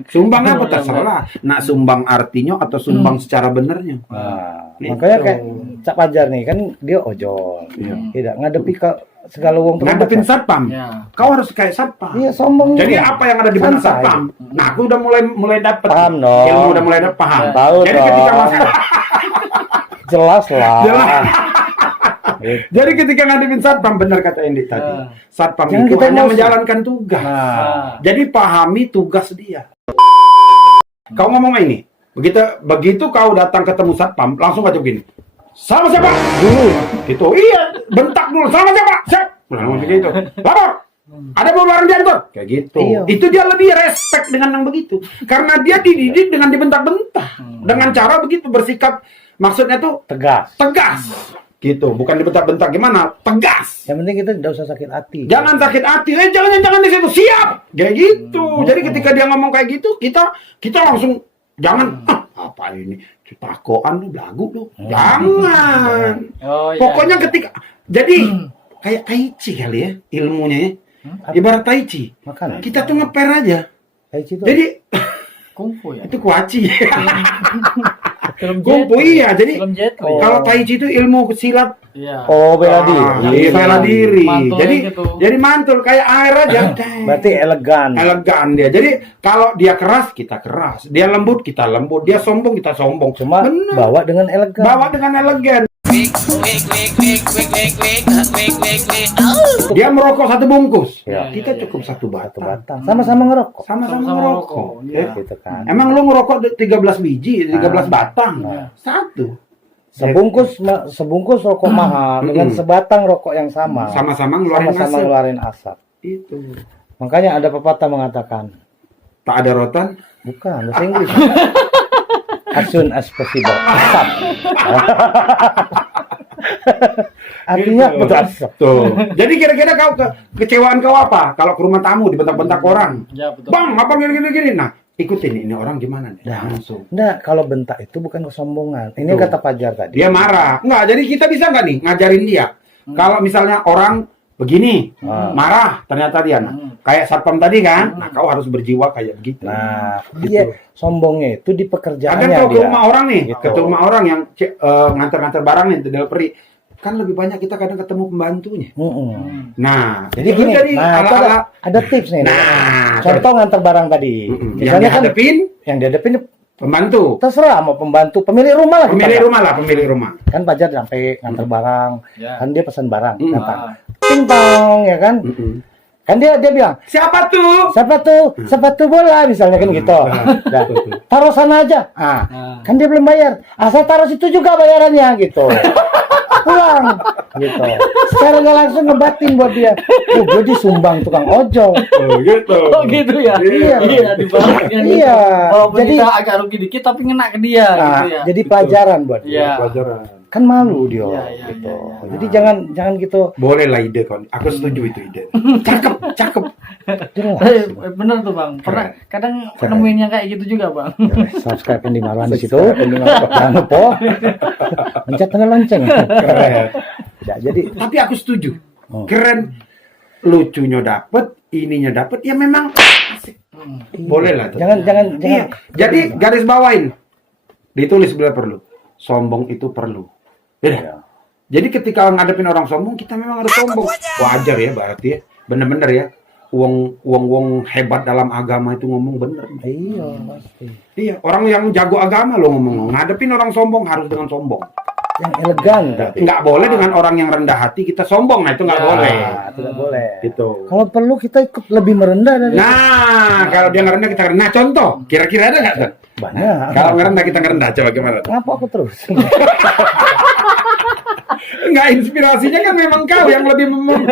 Sumbang apa terserah. Nak sumbang artinya atau sumbang secara benernya. Nah, Gitu. makanya kayak Cak Pajar nih kan dia ojol. Iya. Tidak ngadepi ke segala uang Ngadepin satpam. Ya. Kau harus kayak satpam. Iya, sombong. Jadi juga. apa yang ada di benak Santai. satpam? Nah, aku udah mulai dapat. Paham dong. Ilmu udah mulai paham. Tahu Jadi dong. ketika masalah Jelas lah. Jelas. Gitu. Jadi ketika ngadepin satpam, benar kata Endi tadi. Satpam Jangan itu kita hanya emosi. menjalankan tugas. Nah, Jadi pahami tugas dia. Kau ngomong ini, begitu kau datang ketemu satpam, langsung aja begini. Sama siapa? dulu Gitu. Iya, bentak dulu. Sama siapa? Siap. Nah, begitu. Lapor. Ada mau barang diantar? Kayak gitu. Iya. Itu dia lebih respect dengan yang begitu. Karena dia dididik dengan dibentak-bentak. Dengan cara begitu bersikap, maksudnya tuh tegas. tegas. Gitu. Bukan dibentak-bentak gimana? Tegas. Yang penting kita tidak usah sakit hati. Jangan sakit hati. Jangan di situ. Siap. Kayak gitu. Jadi ketika dia ngomong kayak gitu, kita langsung jangan apa ini? Takoan lu, belagu lu. Jangan. Oh, iya. Pokoknya ketika jadi kayak tai chi kali ya ilmunya ya. Ibarat tai chi. Makanya. Kita tuh ngeper aja. Kayak gitu. Jadi kungfu ya. itu kuaci. Film Kungfu Jet Li. iya. Jadi Film Jet Li. kalau tai chi itu ilmu silat. Iya. Oh, bela diri. Iya, bela diri. Mantul Jadi gitu. jadi mantul kayak air aja. Berarti elegan. Elegan dia. Jadi kalau dia keras kita keras, dia lembut kita lembut, dia sombong kita sombong. Cuma Bener. bawa dengan elegan. Bawa dengan elegan. Dia merokok satu bungkus. Ya. Kita cukup satu Satu batang. batang. Sama-sama ngerokok. Sama-sama Sama-sama merokok. merokok, Ya. iya. Gitu kan. Emang lu ngerokok 13 biji, 13 batang? Satu. Sebungkus rokok mahal dengan sebatang rokok yang sama. Sama-sama ngeluarin Sama-sama asap. ngeluarin asap. Itu. Makanya ada pepatah mengatakan, Tak ada rotan. bukan bahasa Inggris. As soon as possible. Asap. Artinya Gitu. betul asap. Tuh. Jadi kira-kira kecewaan kau apa? Kalau ke rumah tamu dibentak-bentak orang. Ya, betul. Bang, apa gini-gini? Nah, ikutin ini orang gimana nih? Langsung. Nah, kalau bentak itu bukan kesombongan. Ini Tuh. kata Pajar tadi. Dia marah. Enggak, jadi kita bisa nggak nih ngajarin dia? Kalau misalnya orang begini, marah, ternyata dia. Nah, kayak satpam tadi kan? Nah, kau harus berjiwa kayak begitu. Nah, dia sombongnya itu di Kadang pekerjaannya kalau ke dia. rumah orang nih, Gitu. ke rumah orang yang nganter-nganter barang nih, delivery. Kan lebih banyak kita kadang ketemu pembantunya. Mm-mm. Nah, Jadi itu gini, jadi nah, itu ala-ala. ada tips nih. Nah, Contoh nganter barang tadi. Yang Misalnya kan dihadapin yang dihadapin pembantu. terserah mau pembantu, pemilik rumah lah kita. Pemilik kan. rumah lah, pemilik rumah. Kan Pajar sampai nganter barang, Ya. kan dia pesan barang, datang. Ah. Ting tong ya kan? Kan dia bilang, Siapa tuh? sepatu bola misalnya kan gitu. Dah, taruh sana aja. Kan dia belum bayar. Asal taruh situ juga bayarannya gitu. Pulang gitu. Secara nggak langsung ngebatin buat dia. Gue disumbang tukang ojol. Oh, gitu. Oh gitu ya. Iya. Iya, dibaliknya gitu. Iya. Walaupun Jadi kita agak rugi dikit tapi ngena ke dia nah, gitu ya. jadi pelajaran buat dia. Iya. Pelajaran. Kan malu dia Iya, iya, gitu. iya, iya. Jadi jangan gitu. Boleh lah ide kon. Aku setuju itu ide. Cakep, cakep. Jelas. Bener tuh Bang. Pernah kadang Keren. nemuin yang kayak gitu juga Bang. Subscribe di Marwan di situ. Jangan lupa pencet tanda lonceng. Keren. Ya, jadi Tapi aku setuju. Oh. Keren. Lucunya dapet, ininya dapet. Ya memang asik. Boleh lah. tuh. jangan Iya. Jadi garis bawain. Ditulis bila perlu. Sombong itu perlu. Ya. Jadi ketika ngadepin orang sombong, kita memang harus sombong. Wajar ya berarti ya. Bener-bener ya. Wong hebat dalam agama itu ngomong bener. Iya, pasti. Iya, orang yang jago agama lo ngomong. Ngadepin orang sombong harus dengan sombong. Yang elegan tapi. Nggak boleh dengan orang yang rendah hati kita sombong. Nah, itu nggak boleh. Nah, tidak boleh. Gitu. Kalau perlu kita ikut lebih merendah dari Nah, kalau dia ngerendah kita ngerendah. Nah, contoh, kira-kira ada nggak tuh? banyak. Kalau ngerendah kita ngerendah, coba gimana tuh? Kenapa aku terus? Enggak, inspirasinya kan memang kau yang lebih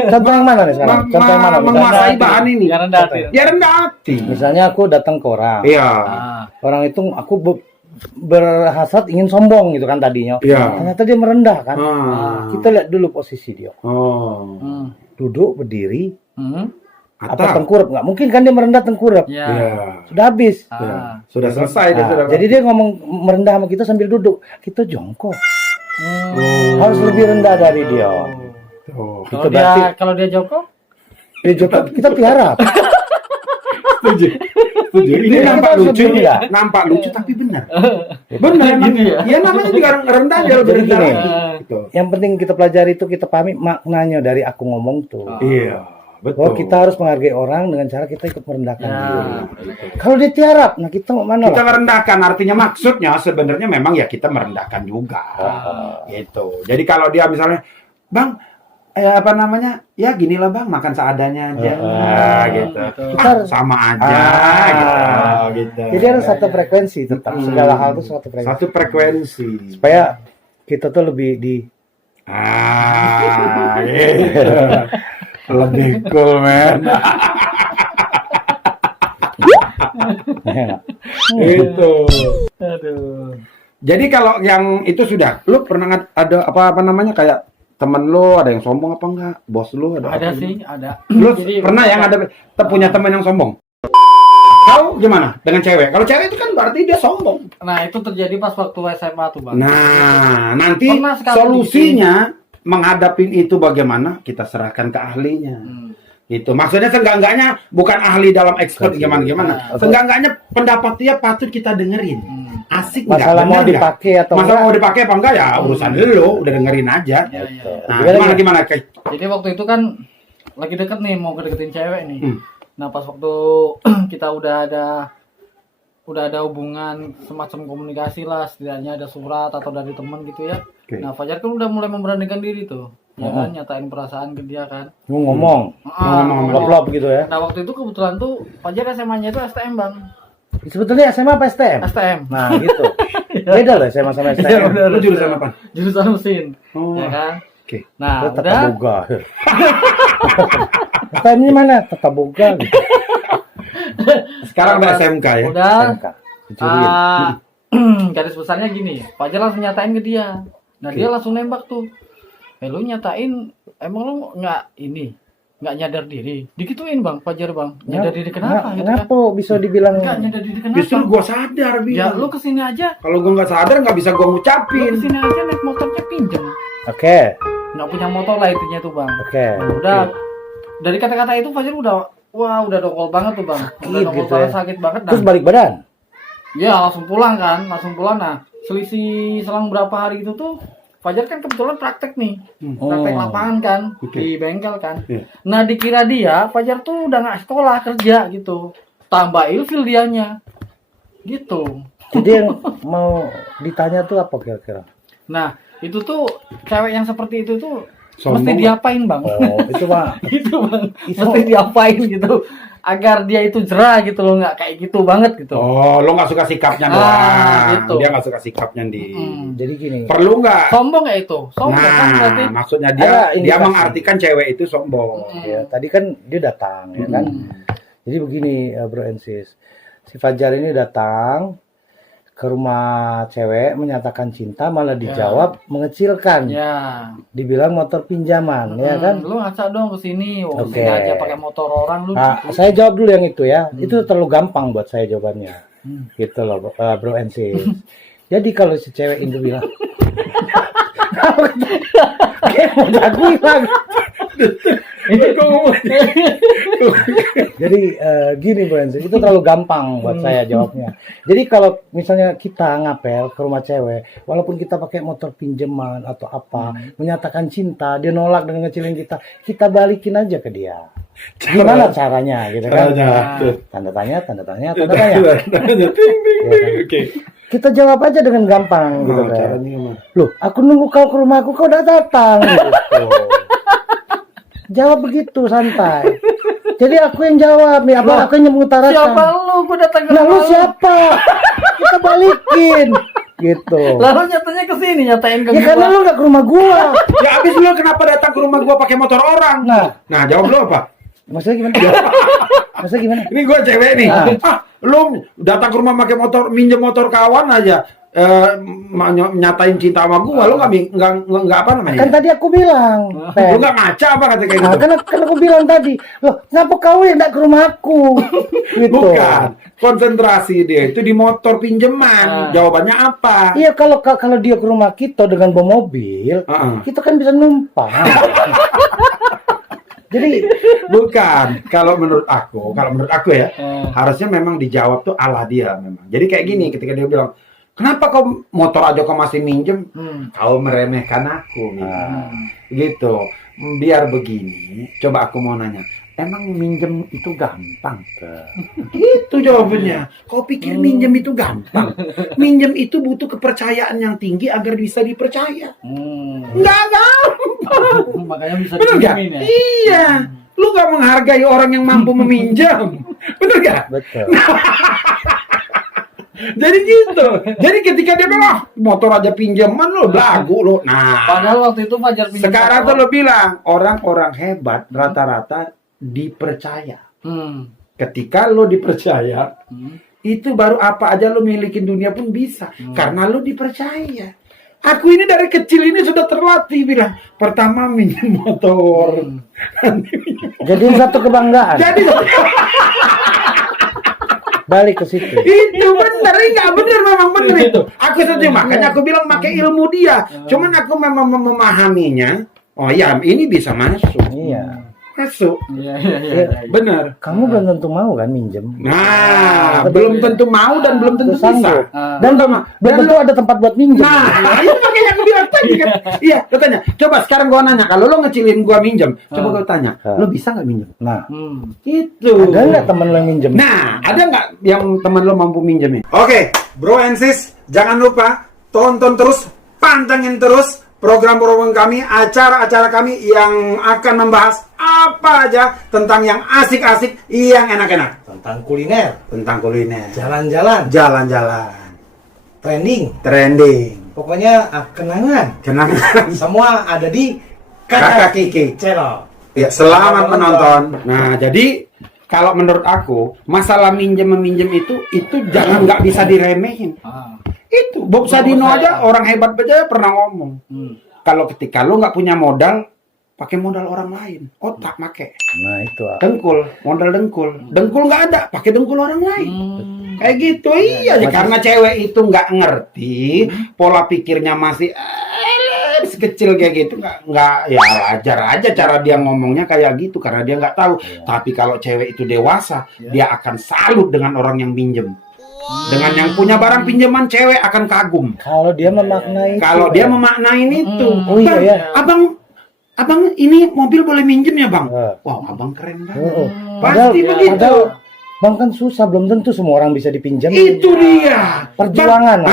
Contoh yang mana nih sekarang? Contoh yang mana? menguasai bahan ini. Yang rendah hati. Ya rendah hati. Misalnya aku datang ke orang. Iya. Ah. Orang itu aku berhasrat ingin sombong gitu kan tadinya. Iya. Ternyata dia merendah kan. Kita lihat dulu posisi dia. Duduk, berdiri, apa tengkurap nggak? Mungkin kan dia merendah tengkurap. Iya. Sudah habis. Ya. Sudah selesai dia sudah. Jadi dia ngomong merendah sama kita sambil duduk. Kita jongkok. Harus lebih rendah dari dia. Kalau dia jongkok? Dia jongkok kita tiarap. Setuju. Ini nampak lucu ya. Nampak lucu tapi benar. Benar emang. Ya namanya juga rendah dia lebih rendah. Gitu. Yang penting kita pelajari itu kita pahami maknanya dari aku ngomong tuh. Iya. Betul. Bahwa kita harus menghargai orang dengan cara kita ikut merendahkan diri. Kalau dia tiarap, nah kita mana kita lah? merendahkan artinya maksudnya sebenarnya memang ya kita merendahkan juga. Gitu. Jadi kalau dia misalnya, Bang, apa namanya? Ya ginilah Bang, makan seadanya aja. Gitu. Sama aja gitu. Jadi harus satu frekuensi tetap. Segala hal itu satu frekuensi. Satu frekuensi. Supaya kita tuh lebih di gitu. Lebih cool, men. Itu. Aduh. Jadi kalau yang itu sudah, lu pernah ada apa namanya kayak temen lu ada yang sombong apa enggak? Bos lu ada? Ada apa sih, gitu? ada. Lu Jadi, pernah yang ada punya temen yang sombong? Kau gimana dengan cewek? Kalau cewek itu kan berarti dia sombong. Nah, itu terjadi pas waktu SMA tuh, Bang. Nah, nanti Pernah sekali solusinya menghadapin itu bagaimana? Kita serahkan ke ahlinya. Itu maksudnya seenggak-enggaknya bukan ahli dalam expert gimana-gimana. Seenggak-enggaknya pendapat dia patut kita dengerin. Asik enggak? masalah mau dipakai atau Masalah mau dipakai apa enggak ya urusan lu, udah dengerin aja. Nah, gimana kayak? Jadi waktu itu kan lagi deket nih, mau deketin cewek nih. Nah, pas waktu kita udah ada hubungan semacam komunikasi lah, setidaknya ada surat atau dari teman gitu ya. Nah, Fajar kan udah mulai memberanikan diri tuh. Ya kan, nyatain perasaan ke dia kan. ngomong lop gitu ya. Nah, waktu itu kebetulan tuh Fajar SMA-nya itu STM, Bang. Sebetulnya SMA apa STM? STM. Nah gitu. Beda lah SMA sama STM. Lu jurusan apa? Jurusan mesin. Ya kan? Oke. Nah, Tata udah. boga. STM-nya mana? Tata boga gitu. Sekarang udah SMK ya. Udah. Dicurin. Garis besarnya gini, Fajar langsung nyatain ke dia. Nah, dia langsung nembak tuh. Lu nyatain, emang lu nggak nyadar diri? Digituin Bang, Fajar Bang. Nyadar diri kenapa? Gitu kan? Kenapa bisa dibilang Nggak nyadar diri kenapa? Justru gua sadar, Ya, bilang. lu kesini aja. Kalau gua nggak sadar nggak bisa gua Lu ngucapin. kesini aja naik motornya pinjem. Oke. Nggak punya motor lah intinya tuh Bang. Oke. Udah, dari kata-kata itu Fajar udah dongkol banget tuh Bang. Udah dongkol gitu banget, ya. sakit banget. Terus balik badan. Ya langsung pulang. Nah, selisih selang berapa hari itu tuh Fajar kan kebetulan praktek nih, praktek lapangan kan, di bengkel kan. Nah, dikira dia Fajar tuh udah nggak sekolah, kerja gitu, tambah ilfil dianya, gitu. Jadi yang mau ditanya tuh apa kira-kira? Nah, itu tuh cewek yang seperti itu tuh Sombong mesti diapain Bang? Oh, itu Pak. Gitu Bang, mesti diapain gitu, agar dia itu jerah gitu loh, nggak kayak gitu banget gitu. Oh, lo nggak suka sikapnya doang. gitu. Dia nggak suka sikapnya di. Jadi gini. Perlu nggak? Sombong ya itu, sombong kan berarti. Nah, maksudnya Ada dia indikasi. mengartikan cewek itu sombong. Ya, tadi kan dia datang ya kan. Jadi begini Bro and Sis. Si Fajar ini datang ke rumah cewek menyatakan cinta, malah dijawab mengecilkan. Ya. Dibilang motor pinjaman ya kan. Lu ngaca dong ke sini, Oke. sini aja pakai motor orang lu. Nah, saya jawab dulu yang itu ya. Itu terlalu gampang buat saya jawabannya. Gitu loh, Bro and Sis. Jadi kalau si cewek itu bilang kayak mau jago hilang. Jadi gini Bro and Sis, itu terlalu gampang buat saya jawabnya. Jadi kalau misalnya kita ngapel ke rumah cewek, walaupun kita pakai motor pinjaman atau apa, menyatakan cinta, dia nolak dengan ngecilin kita balikin aja ke dia. Gimana caranya gitu kan? Tanda tanya. Oke. Kita jawab aja dengan gampang gitu kan. Caranya gimana? Loh, aku nunggu kau ke rumahku, kau udah datang gitu. Jawab begitu santai. Jadi aku yang jawab nih, aku yang mengutarakan. Siapa lu? Gua datang ke Nah, lu rumah lu. siapa? Kita balikin gitu. Lalu nyatanya ke sini, nyatain ke Ya gua. karena lu gak ke rumah gua. Ya abis lu kenapa datang ke rumah gua pakai motor orang? Nah, Nah, jawab lu apa? maksudnya gimana? Maksudnya gimana? Ini gue cewek nih. Lu datang ke rumah pakai motor, minjem motor kawan aja. Nyatain cinta sama gue, lu nggak apa namanya? Kan tadi aku bilang, Lu nggak ngaca apa kata kayak nah, gitu? kan aku bilang tadi, loh, ngapa kau yang nggak ke rumahku? Gitu. Bukan, konsentrasi dia itu di motor pinjaman. Jawabannya apa? Iya, kalau dia ke rumah kita dengan bawa mobil, kita kan bisa numpang. Jadi bukan, kalau menurut aku ya, harusnya memang dijawab tuh ala dia memang. Jadi kayak gini, ketika dia bilang, kenapa kau motor aja kau masih minjem? Kau meremehkan aku, gitu. Biar begini, coba aku mau nanya, emang minjem itu gampang? Itu jawabannya. Kau pikir minjem itu gampang? Minjem itu butuh kepercayaan yang tinggi agar bisa dipercaya. Nggak gampang. Makanya bisa Bener nggak? dipinjemin ya. Iya. Lu nggak menghargai orang yang mampu meminjam. Bener nggak? betul. Jadi gitu. Jadi ketika dia bilang motor aja pinjaman lo belagu lo. Nah, Padahal waktu itu Fajar pinjam sekarang motor. tuh lo bilang orang-orang hebat rata-rata dipercaya. Ketika lo dipercaya, itu baru apa aja lo milikin dunia pun bisa karena lo dipercaya. Aku ini dari kecil ini sudah terlatih bilang pertama minjem motor. Jadi satu kebanggaan. Jadi Balik ke situ. itu benar, enggak benar, memang benar itu. Aku setuju, makanya aku bilang pakai ilmu dia. Cuman aku memang memahaminya. Oh ya, ini bisa masuk. Iya. Masuk. Iya. Benar. Kamu belum tentu mau kan minjem. Nah, belum tentu mau dan belum tentu bisa. Sanggup. Dan belum tentu ada tempat buat minjem. Nah, itu makanya aku bilang tadi kan. Iya, aku tanya. Coba sekarang gua nanya, kalau lo ngecilin gua minjem, coba gua tanya, lo bisa nggak minjem? Nah, Itu. ada nggak temen lo yang minjem? Nah, ada nggak yang teman lo mampu minjemin? Oke, bro and sis, jangan lupa tonton terus, pantengin terus program-program kami, acara-acara kami yang akan membahas apa aja tentang yang asik-asik, yang enak-enak. Tentang kuliner, Tentang kuliner, jalan-jalan, jalan-jalan, trending. Pokoknya kenangan. kenangan. Semua ada di Kakak Kiki. Channel. Ya, selamat menonton. Nah, jadi kalau menurut aku, masalah minjem-meminjem itu jangan nggak bisa diremehin. Itu Bob Sadino aja orang hebat aja pernah ngomong. Kalau ketika lo nggak punya modal, pakai modal orang lain. Otak make. Nah, itu. Dengkul, modal dengkul. Dengkul nggak ada, pakai dengkul orang lain. Kayak gitu, iya. Karena cewek itu nggak ngerti, pola pikirnya masih kecil kayak gitu, nggak ya wajar aja cara dia ngomongnya kayak gitu karena dia nggak tahu. Tapi kalau cewek itu dewasa, dia akan salut dengan orang yang minjem. Dengan yang punya barang pinjaman, cewek akan kagum. Kalau dia memaknai Kalau dia memaknain itu. Oh iya, Bang, ya. abang ini mobil boleh minjem ya bang? Wow, abang keren banget. Pasti begitu. Padahal bang kan susah, belum tentu semua orang bisa dipinjam. Itu dia. Perjuangan.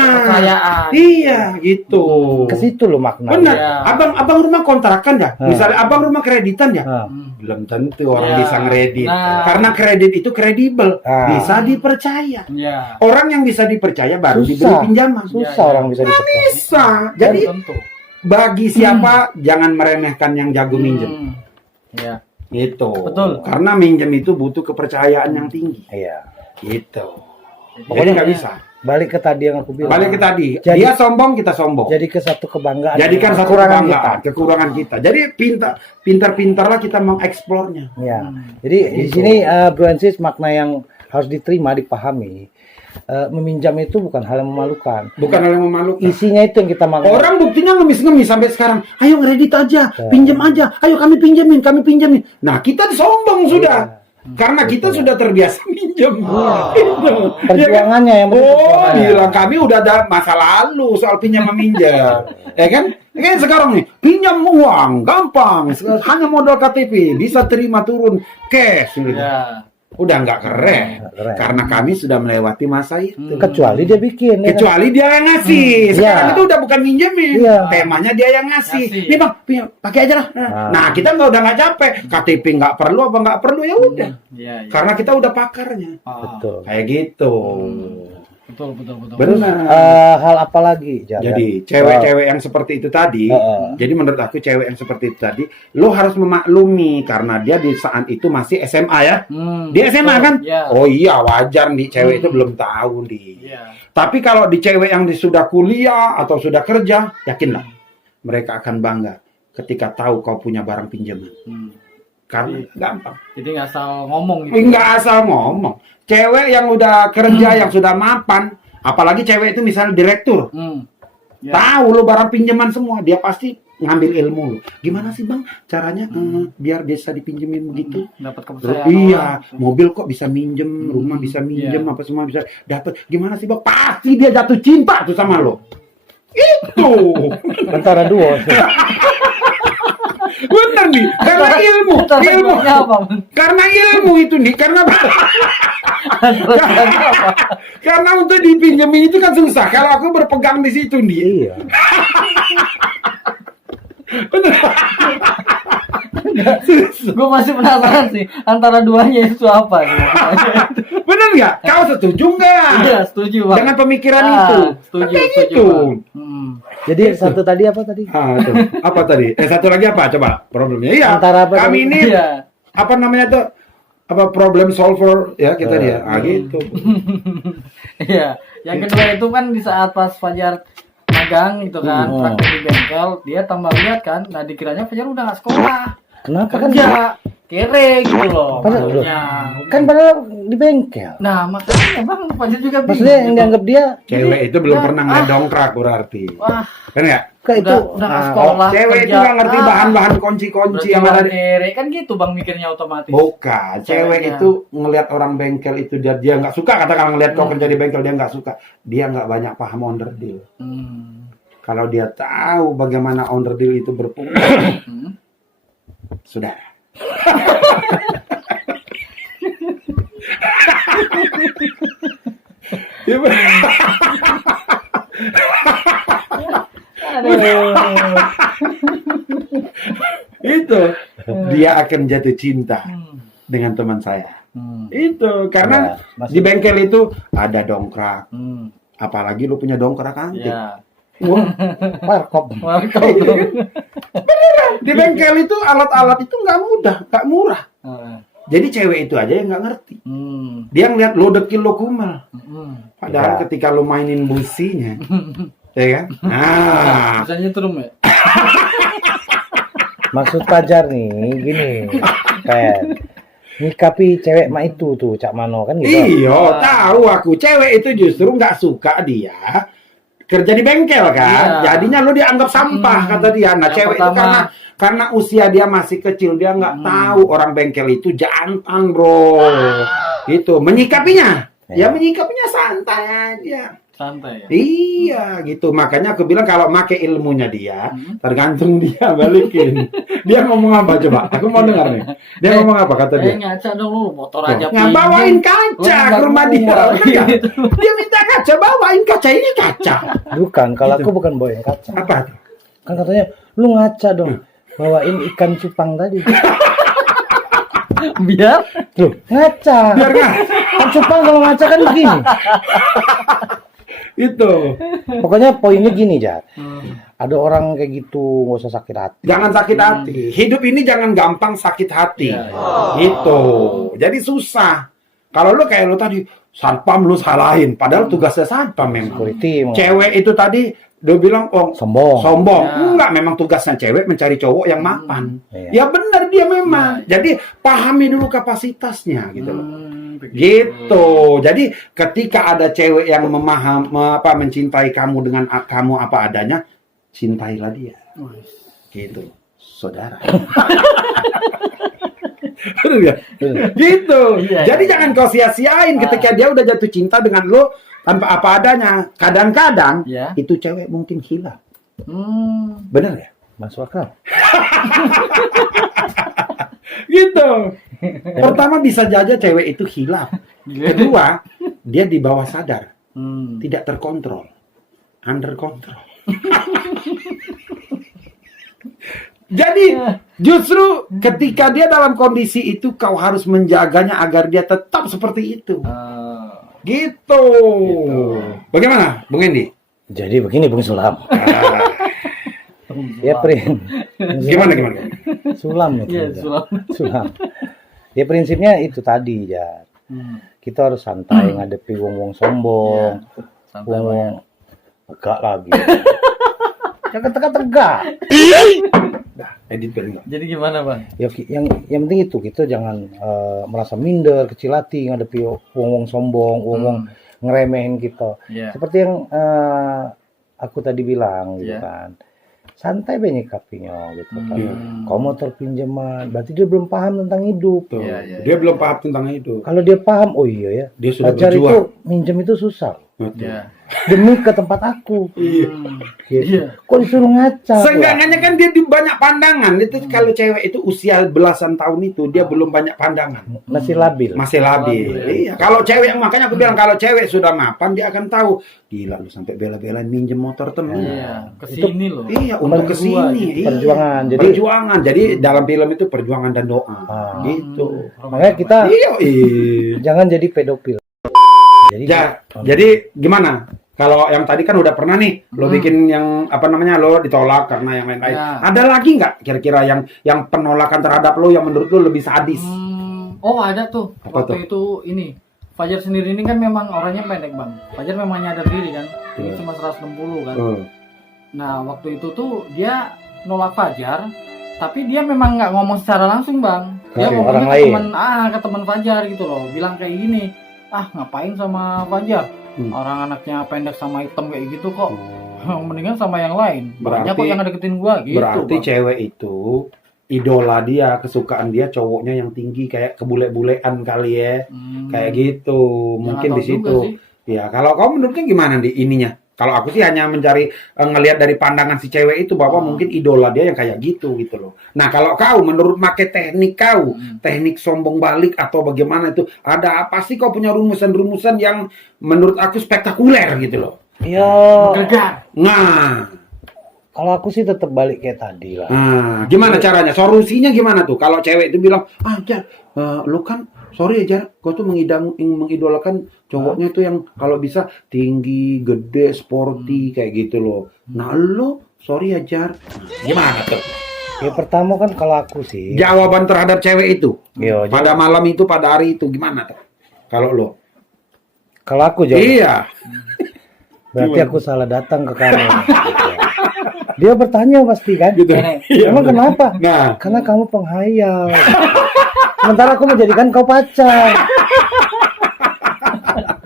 Kepercayaan. Iya, gitu. Ke situ lo makna. Benar. Iya. Abang rumah kontrakan ya? Misalnya abang rumah kreditan ya? Nah, Belum tentu orang Iya. bisa ngeredit. Nah. Karena kredit itu kredibel, Ah. bisa dipercaya. Iya. Orang yang bisa dipercaya baru diberi susah. pinjaman. Susah Iya, orang bisa Nggak dipercaya. bisa. Jadi tentu. bagi siapa jangan meremehkan yang jago minjem. Iya. Gitu. Betul. Karena minjem itu butuh kepercayaan yang tinggi. Iya. Gitu. Pokoknya Pokoknya nggak bisa. Balik ke tadi yang aku bilang. Balik ke tadi. Jadi- Dia sombong, kita sombong. Jadi ke satu kebanggaan. Jadikan satu kekurangan kebanggaan, kekurangan kita. Jadi pintar-pintarlah kita mengeksplornya. Ya. Jadi di sini Bro and Sis, makna yang harus diterima, dipahami. Meminjam itu bukan hal yang memalukan. Bukan hal yang memalukan. Isinya itu yang kita maknai. Orang buktinya ngemis-ngemis sampai sekarang. Ayo ngeredit aja, pinjam aja. Ayo kami pinjemin. Nah, kita sombong sudah. Karena kita sudah terbiasa minjem. Gitu. Perjuangannya yang penting Oh, perjuangannya. bilang kami udah ada masa lalu soal pinjam meminjam. Ya kan? Kayak sekarang nih, pinjam uang gampang, hanya modal KTP, bisa terima turun cash gitu. Iya. Udah nggak keren. Keren. Karena kami sudah melewati masa itu. Kecuali dia bikin. ya kan? Kecuali dia yang ngasih. Sekarang Iya. itu udah bukan minjemin. Iya. Temanya dia yang ngasih. Ngasih. Nih bang, pakai aja lah. Nah, kita udah nggak capek. KTP nggak perlu apa nggak perlu ya udah. Iya. Karena kita udah pakarnya. Ah. Betul. Kayak gitu. Betul. Benar. Hal apa lagi? Jadi cewek-cewek yang seperti itu tadi, jadi menurut aku cewek yang seperti itu tadi, lo harus memaklumi karena dia di saat itu masih SMA ya. Di SMA kan? Ya. Oh iya wajar nih cewek itu belum tahu nih. Ya. Tapi kalau di cewek yang sudah kuliah atau sudah kerja, yakinlah mereka akan bangga ketika tahu kau punya barang pinjaman. Karena gampang. Jadi nggak asal ngomong gitu. Nggak asal ngomong. Cewek yang udah kerja, yang sudah mapan, apalagi cewek itu misalnya direktur, Ya. tahu lo barang pinjaman semua, dia pasti ngambil ilmu lo. Gimana sih bang caranya biar bisa dipinjemin begitu? Dapat Terus, kepercayaan. iya, orang. mobil kok bisa minjem, rumah bisa minjem, Iya. apa semua bisa dapat. Gimana sih bang? Pasti dia jatuh cinta tuh sama lo. Itu. Antara dua. Bener nih, karena ilmu. Tandanya apa? Karena ilmu itu nih, karena Tandanya apa? karena untuk dipinjemin itu kan susah. Kalau aku berpegang di situ nih. Iya. Gue masih penasaran sih antara duanya itu apa sih? Bener nggak? Kau setuju nggak? Iya, setuju bang. Dengan pemikiran Ah, itu. Setuju, Kayak setuju. gitu. Bang. Jadi satu tadi apa tadi? Tuh. Apa tadi? Satu lagi apa? Coba problemnya. Iya. Antara apa Kami tadi? ini Iya. apa namanya tuh? Apa problem solver ya kita dia. Gitu. Iya. Yang kedua itu kan di saat pas Fajar magang itu kan, praktek di bengkel, dia tambah lihat kan, nah dikiranya Fajar udah nggak sekolah, Kenapa kan? kerja, kere gitu loh. Padahal- maksudnya. Kan padahal di bengkel. Nah makanya bang Fajar juga bingung. Maksudnya yang gitu. dianggap dia Cewek itu belum ya, pernah ngeliat dongkrak berarti. Wah, Kan ya? kayak itu udah nggak sekolah. Cewek itu kerja. nggak ngerti bahan-bahan kunci-kunci yang ada di. kere kan gitu bang mikirnya otomatis. Bukan, cewek Ceweknya. itu ngelihat orang bengkel itu dia nggak suka, katakan ngelihat kau kerja di bengkel dia nggak suka, dia nggak banyak paham onderdil. Kalau dia tahu bagaimana onderdil itu berfungsi, sudah. Ya, itu dia akan jatuh cinta dengan teman saya. Itu karena Ya, masih- di bengkel itu ada dongkrak. Apalagi lu punya dongkrak antik. Ya. Wah, warkop. Welcome. di bengkel itu alat-alat itu nggak mudah, nggak murah. Jadi cewek itu aja yang nggak ngerti. Dia ngeliat lo dekil lo kumal. Padahal Ya. ketika lo mainin businya, ya kan? Nah, Bisa nyetrum ya? Maksud Fajar nih gini. Kayak nyikapi cewek mah itu tuh Cak Mano kan gitu. iya, tahu aku. Cewek itu justru nggak suka dia kerja di bengkel kan. Iya. Jadinya lo dianggap sampah kata dia. Nah, Yang cewek itu pertama- karena usia dia masih kecil, dia nggak tahu orang bengkel itu jantan, bro. Itu menyikapinya. Ya menyikapinya santai aja. Santai ya. Iya gitu, makanya aku bilang kalau make ilmunya dia, tergantung dia balikin. Dia ngomong apa coba? Aku mau dengar nih. Dia ngomong apa kata dia? Ngaca dong lu, motor aja Nggak bawain kaca ke rumah dia. Bener nggak? Dia minta kaca, bawain kaca, ini kaca. Bukan, kalau aku bukan bawain kaca. Apa tuh? Kan katanya lu ngaca dong. Bawain ikan cupang tadi. Biar Loh, ngaca. Biar nggak? Kan cupang kalau ngaca kan begini. Itu. Pokoknya poinnya gini, Jar. Ada orang kayak gitu, nggak usah sakit hati. Jangan sakit hati. Hidup ini jangan gampang sakit hati. Gitu. Jadi susah. Kalau lu kayak lu tadi, satpam lu salahin. Padahal tugasnya satpam memang. Security, Cewek itu tadi dia bilang sombong. sombong. Enggak, memang tugasnya cewek mencari cowok yang mapan. Iya. Ya benar dia memang. Jadi pahami dulu kapasitasnya gitu loh. Gitu. Jadi ketika ada cewek yang mencintai kamu dengan kamu apa adanya, cintailah dia. Gitu. Saudara. Betul ya? Gitu. Iya, Jadi iya. jangan kau sia-siain ketika dia udah jatuh cinta dengan lo tanpa apa adanya. Kadang-kadang Iya. itu cewek mungkin hilaf. Bener ya? Masuk akal. Gitu. Pertama bisa saja cewek itu hilaf. Kedua, dia di bawah sadar. Tidak terkontrol. Under control. Jadi justru ketika dia dalam kondisi itu kau harus menjaganya agar dia tetap seperti itu. Gitu. Bagaimana, Bung Endi? Jadi begini Bung Sulam. Ya Gimana? Sulam itu. Iya, udah. Sulam. Sulam. Ya prinsipnya itu tadi ya. Kita harus santai ngadepi wong-wong sombong. Santai banget. Wong tegak lagi. Jangan tegak-tegak. Edit paling nggak? Jadi gimana, Bang? Ya yang penting itu kita jangan merasa minder, kecil hati ngadepi wong-wong sombong, wong-wong ngeremehin kita. Iya. Seperti yang aku tadi bilang gitu Iya. kan. Santai banyak kapinya gitu kan. Kau motor pinjaman, berarti dia belum paham tentang hidup. Tuh. Iya. Dia belum paham tentang itu. Kalau dia paham, oh iya ya. Dia sudah Pacar itu berjuang. minjem itu susah. Betul. Iya. Demi ke tempat aku. Iya. Gitu. Iya. Kok disuruh ngaca? Seenggaknya kan dia di banyak pandangan. Itu kalau cewek itu usia belasan tahun itu dia belum banyak pandangan. Masih labil. Masih labil. Iya. Kalau cewek, makanya aku bilang kalau cewek sudah mapan dia akan tahu. Gila lu sampai bela-belain minjem motor temen. Iya, kesini loh. Iya, untuk kesini. Iya. Perjuangan. Jadi Perjuangan. Jadi dalam film itu perjuangan dan doa. Gitu. makanya kita Iya. Iya. jangan jadi pedofil. Jadi Jadi gimana? Kalau yang tadi kan udah pernah nih, lo bikin yang apa namanya, lo ditolak karena yang lain-lain. Ya. Ada lagi nggak kira-kira yang penolakan terhadap lo yang menurut lo lebih sadis? Oh, ada tuh. Apa Waktu itu ini Fajar sendiri ini kan memang orangnya pendek, Bang. Fajar memang nyadar diri kan. Ini cuma 160 kan. Nah, waktu itu tuh dia nolak Fajar, tapi dia memang nggak ngomong secara langsung, Bang. Dia Oke, ngomongnya orang ke lain. ke teman Fajar gitu loh. Bilang kayak gini, ngapain sama Fajar? Orang anaknya pendek sama hitam kayak gitu kok. Mendingan sama yang lain. Banyak kok yang ngedeketin gua gitu. Berarti Bang. cewek itu idola dia, kesukaan dia cowoknya yang tinggi kayak kebule-bulean kali ya. Kayak gitu. Mungkin tahu di situ. juga sih. Ya, kalau kamu menurutnya gimana di ininya? Kalau aku sih hanya mencari ngelihat dari pandangan si cewek itu bahwa mungkin idola dia yang kayak gitu loh. Nah, kalau kau menurut make teknik kau, teknik sombong balik atau bagaimana itu, ada apa sih kau punya rumusan-rumusan yang menurut aku spektakuler gitu loh. ya Gegar. Nah, kalau aku sih tetap balik kayak tadi lah. gimana caranya? Solusinya gimana tuh? Kalau cewek itu bilang, Jar, lu kan sorry ya Jar, kau tuh mengidolakan cowoknya tuh yang kalau bisa tinggi, gede, sporty kayak gitu loh. Nah lu, sorry ya Jar. Gimana tuh? Ya pertama kan kalau aku sih, Jawaban terhadap cewek itu Iya, pada malam itu, pada hari itu gimana tuh? Kalau lo? kalau aku jawab, Iya. berarti aku salah datang ke kamu. Dia bertanya pasti kan, Gitu. emang kenapa? Nah, Karena kamu penghayal. Sementara aku menjadikan kau pacar.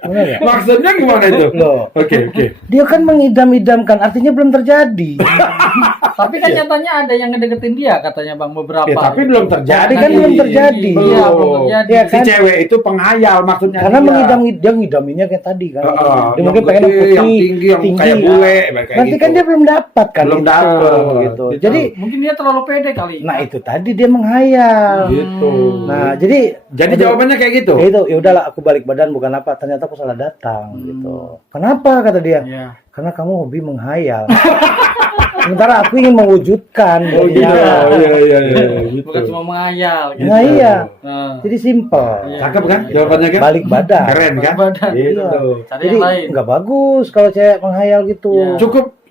Benar ya? maksudnya gimana itu? Loh, Oke. dia kan mengidam-idamkan, artinya belum terjadi. Tapi kan nyatanya ada yang ngedeketin dia katanya Bang beberapa. Ya, tapi belum terjadi kan belum terjadi. Iya, belum terjadi. Iya Si kan? cewek itu penghayal maksudnya. Karena dia. dia ngidaminnya kayak tadi kan. Dia yang mungkin pengen gede, putih, yang tinggi, yang kayak bule, kayak Nanti gitu. kan dia belum dapat kan. Belum itu. dapat. Gitu. Gitu. Jadi, Mungkin dia terlalu pede kali. nah itu tadi dia menghayal. Gitu. Nah, jadi Jawabannya kayak gitu. ya itu, ya udahlah aku balik badan bukan apa, ternyata aku salah datang gitu. Kenapa kata dia? Iya. Karena kamu hobi menghayal. Sementara aku ingin mewujudkan. Oh gitu. Iya. Gitu. Bukan cuma menghayal gitu. Nah iya, Nah, jadi simple. Iya. Cakep kan jawabannya kan? Balik badan. Keren kan? badan. Gitu. Iya. Cari Jadi yang lain. nggak bagus kalau cewek menghayal gitu. Iya.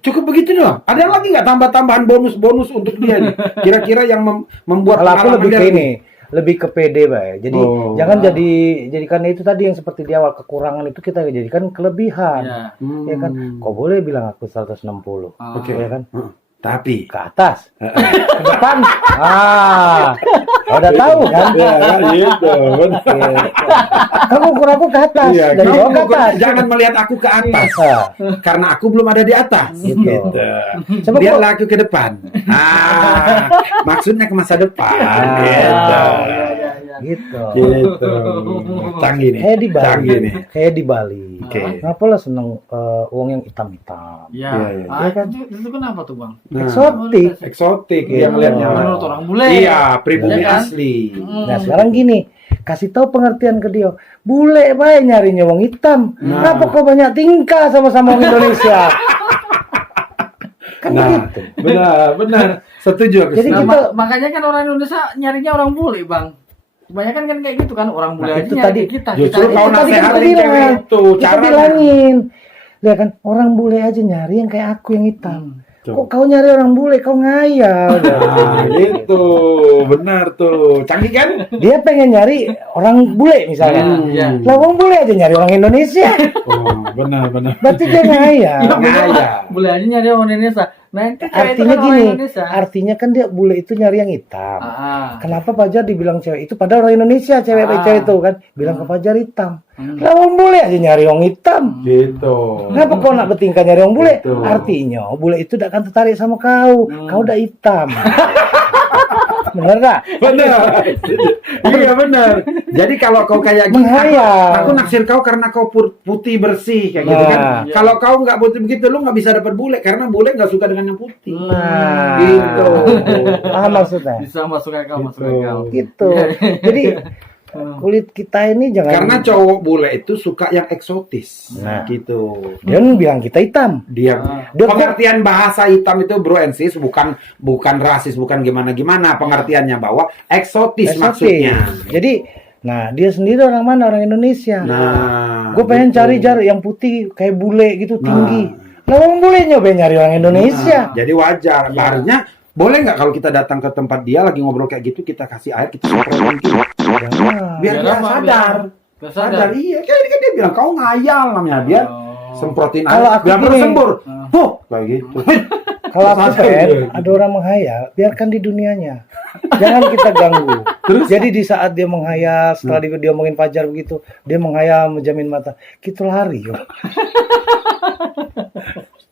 Cukup begitu doang. Ada lagi nggak tambah-tambahan bonus-bonus untuk dia nih? Kira-kira yang membuat Kalau aku pengalaman lebih dia ke ini, lebih ke pede, Bay. Jadi Oh. jangan jadikan itu tadi yang seperti di awal, kekurangan itu kita jadikan kelebihan. Iya. Ya kan? Kok boleh bilang aku 160. Oke. Ya kan? Tapi Ke atas. Ke depan. Udah tahu kan? ya gitu. Kamu ukur aku ke atas. Iya, Dari kamu bawah ke atas. jangan melihat aku ke atas Nah, karena aku belum ada di atas. Gitu. Coba Lihatlah aku ke depan. Maksudnya ke masa depan. Gitu. gitu. Gitu. Canggih nih. Kayak di Bali. Canggih nih. Kayak di Bali. Oke. Kenapa lah seneng uang yang hitam-hitam? Iya. Iya. Ah, itu kenapa tuh Bang? Nah, Eksotik. eksotik Iya. dia ngeliatnya. Menurut orang bule. Iya, pribumi Iya kan? asli. Nah sekarang gini, kasih tahu pengertian ke dia. Bule bae nyarinya wong hitam. Kenapa kok banyak tingkah sama-sama orang Indonesia? Kan Nah, begitu. benar. Setuju aku. Jadi setuju. kita- Makanya kan orang Indonesia nyarinya orang bule Bang. kebanyakan kan kayak gitu kan, orang bule Nah, aja itu nyari tadi. kita. Justru Kita- kau Itu tadi kan nasehatin kita cewek bilang, itu, kita caranya. bilangin. Ya kan, orang bule aja nyari yang kayak aku yang hitam. Tuh. Kok kau nyari orang bule, kau ngayal. Nah, gitu. Benar tuh. Canggih kan? Dia pengen nyari orang bule misalnya. Iya. Lah orang bule aja nyari orang Indonesia. Oh, benar. Berarti dia ngayal. Ya, bule, Ngayal. bule aja nyari orang Indonesia. Nah, itu cewek itu Artinya kan orang gini, Indonesia. artinya kan dia bule itu nyari yang hitam. Ah, Kenapa Fajar dibilang cewek itu? Padahal orang Indonesia cewek Ah. cewek itu kan bilang ke Fajar hitam. Lah orang bule aja nyari orang hitam. Gitu. Kenapa kau nak bertingkah nyari orang bule? Betul. Artinya bule itu tidak akan tertarik sama kau. Kau udah hitam. Bener gak? Benar. Iya benar. Jadi kalau kau kayak gini, Menghayal. aku naksir kau karena kau putih bersih kayak gitu kan. Nah. Kalau kau nggak putih begitu, lu nggak bisa dapat bule karena bule nggak suka dengan yang putih. Nah, Gitu. Paham maksudnya? bisa masuk akal, masuk Gitu. akal. Gitu. Jadi kulit kita ini jangan. Karena cowok bule itu suka yang eksotis. Nah. Gitu. dia bilang kita hitam. Dia Dia- pengertian bahasa hitam itu bro and sis bukan rasis, bukan gimana pengertiannya bahwa eksotis maksudnya. Jadi, nah dia sendiri orang mana? Orang Indonesia. Nah, Gue pengen gitu. cari yang putih kayak bule gitu Nah. tinggi. Lah orang bule nyoba nyari orang Indonesia. Nah, jadi wajar. Harusnya boleh nggak kalau kita datang ke tempat dia lagi ngobrol kayak gitu, kita kasih air, kita semprotin gitu. Jangan. Biar dia apa? sadar. Biar Sadar, iya. Kayak dia bilang kau ngayal namanya dia. Oh. Semprotin Kalau air, aku biar gini. bersembur. Huh, kayak gitu. Kalau aku Sadar, pengen iya. ada orang menghayal, biarkan di dunianya. Jangan kita ganggu. Jadi di saat dia menghayal, setelah dia omongin Fajar begitu, dia menghayal menjamin mata, kita lari. Yo.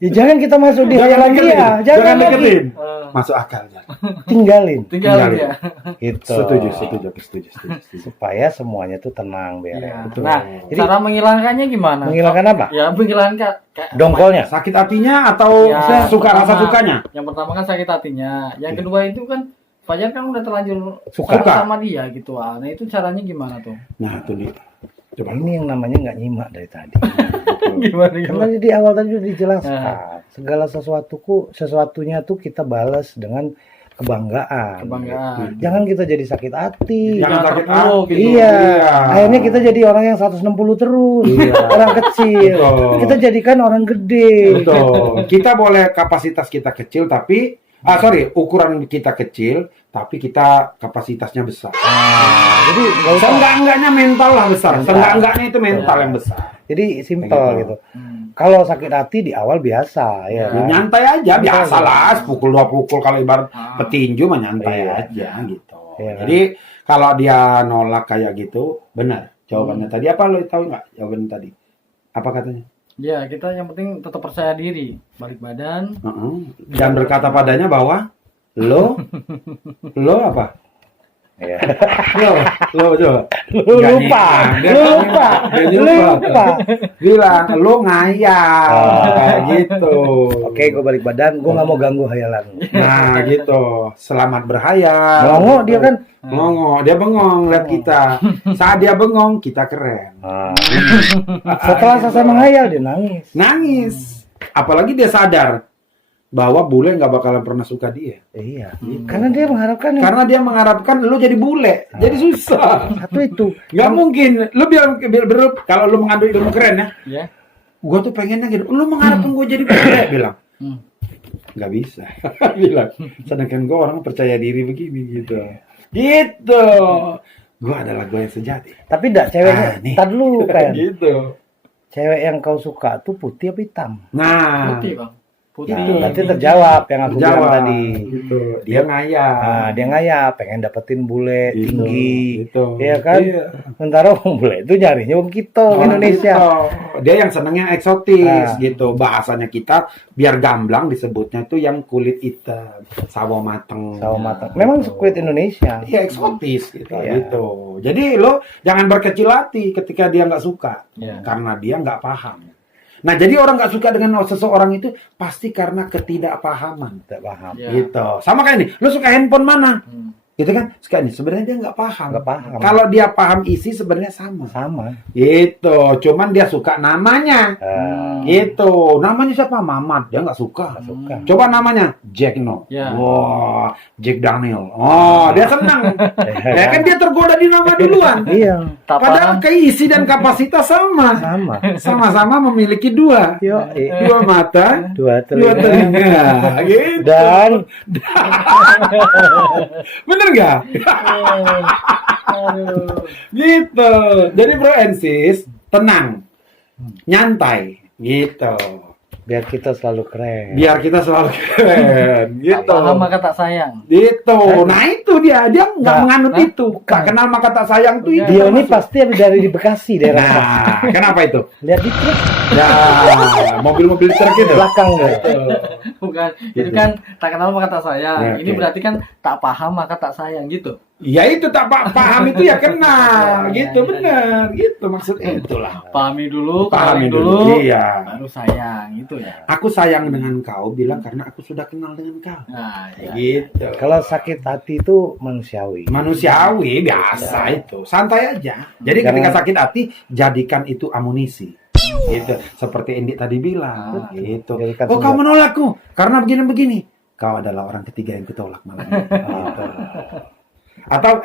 Ya, jangan kita masuk di hayalan dia. Jangan lagi. deketin. Masuk akalnya. Tinggalin. Tinggalin ya. Gitu. Setuju. Supaya semuanya tuh tenang beres. Iya. Betul. Nah, Jadi- cara menghilangkannya gimana? Menghilangkan apa? Ya, menghilangkan Dongkolnya. Sakit hatinya atau Ya, suka rasa pertama- sukanya? Yang pertama kan sakit hatinya. Yang kedua itu kan Fajar kan udah terlanjur Suka. sama dia gitu. Nah, itu caranya gimana tuh? Nah, itu nih. Coba. Ini yang namanya nggak nyimak dari tadi. Gimana Karena di awal tadi udah dijelaskan. Segala sesuatunya tuh kita balas dengan kebanggaan. Kebanggaan. Jangan kita jadi sakit hati. Jangan sakit terpuruk hati. gitu. Iya. Akhirnya kita jadi orang yang 160 terus. Iya. Orang kecil. Betul. Kita jadikan orang gede. Betul. Kita boleh kapasitas kita kecil tapi ukuran kita kecil tapi kita kapasitasnya besar. Jadi nggak usah. Seenggak-enggaknya mental lah besar. Seenggak-enggaknya itu mental yang besar. Jadi simpel Kayak gitu. Kalau sakit hati di awal biasa ya. Ya, nyantai aja, biasalah, pukul 2 pukul kalau ibarat petinju mah nyantai Iya. aja gitu. Iya. Jadi kalau dia nolak kayak gitu, benar. Jawabannya tadi apa lo tahu nggak? Jawaban tadi apa katanya? Ya, kita yang penting tetap percaya diri, balik badan. Dan berkata padanya bahwa lo apa? Ya. Lo coba. Lu lupa. Bilang lo ngayal kayak gitu. Oke, gue balik badan. Gue nggak mau ganggu hayalan. Nah gitu. Selamat berhayal. Melongo dia kan. Melongo, dia bengong lihat kita. Saat dia bengong, kita keren. Setelah selesai menghayal dia nangis. Nangis. Apalagi dia sadar bahwa bule nggak bakalan pernah suka dia. Iya. Karena dia mengharapkan yang Karena dia mengharapkan lu jadi bule. Jadi susah. satu itu. Nggak mungkin. Lu bilang kalau lu mengandung ilmu keren ya. Ya. Gua tuh pengennya gitu. Lu mengharapkan gua jadi bule bilang. Nggak bisa. Bilang. Sedangkan gua orang percaya diri begini gitu. Gitu. Gua adalah gua yang sejati. Tapi enggak ceweknya. nih. Tar dulu kan. Gitu. Cewek yang kau suka tuh putih apa hitam? Nah. Putih, Bang. Putih. Itu berarti terjawab yang aku bilang Jawab. tadi. Gitu. Dia ngayal. Nah, dia ngayal pengen dapetin bule Gitu, tinggi. gitu. Iya kan? Iya. Sementara orang bule itu nyarinya wong kita Orang Indonesia. gitu. Dia yang seneng yang eksotis Nah. gitu. Bahasanya kita biar gamblang disebutnya tuh yang kulit hitam, sawo mateng. Sawo matang. Memang kulit Indonesia. Iya eksotis gitu. Iya. Gitu. Jadi lo jangan berkecil hati ketika dia nggak suka, Iya. karena dia nggak paham. Nah jadi orang nggak suka dengan seseorang itu pasti karena ketidakpahaman. Tidak paham. Iya. Gitu. Sama kayak ini, lo suka handphone mana? Gitu kan? Sekarang sebenarnya dia nggak paham. Nggak paham. Kalau dia paham isi sebenarnya sama. Gitu. Cuman dia suka namanya. Gitu. Namanya siapa? Mamat. Dia nggak suka. Coba namanya Jack No. Wah, Jack Daniel. Oh, dia senang. Ya kan dia tergoda di nama duluan. Iya. Padahal isi dan kapasitas sama. Sama-sama memiliki dua. Dua mata, dua telinga. Gitu. Dan bener nggak? Gitu. Jadi bro and sis, tenang, nyantai, gitu. biar kita selalu keren. Gitu. Tak paham maka tak sayang. Gitu. Nah itu dia nggak menganut itu. Tak kenal maka tak sayang tuh. Dia ini pasti dari di Bekasi daerah. Nah, kenapa itu? Lihat di truk. Ya, mobil-mobil truk itu. Belakang gitu. Bukan. Itu kan tak kenal maka tak sayang. Ya, Ini oke. berarti kan tak paham maka tak sayang gitu. Ya itu tak paham itu ya kenal. Gitu bener. Gitu maksudnya itulah. Pahami dulu, Pahami kenali dulu. Iya. baru sayang gitu ya. Aku sayang dengan kau bilang karena aku sudah kenal dengan kau. Nah, ya. Gitu. Kalau sakit hati itu manusiawi. Manusiawi biasa itu, santai aja. Jadi ketika sakit hati jadikan itu amunisi. Gitu. Seperti Indi tadi bilang. Gitu. Jadikan Oh, kau senjata. menolakku karena begini-begini. Kau adalah orang ketiga yang kutolak malam ini. Gitu. Atau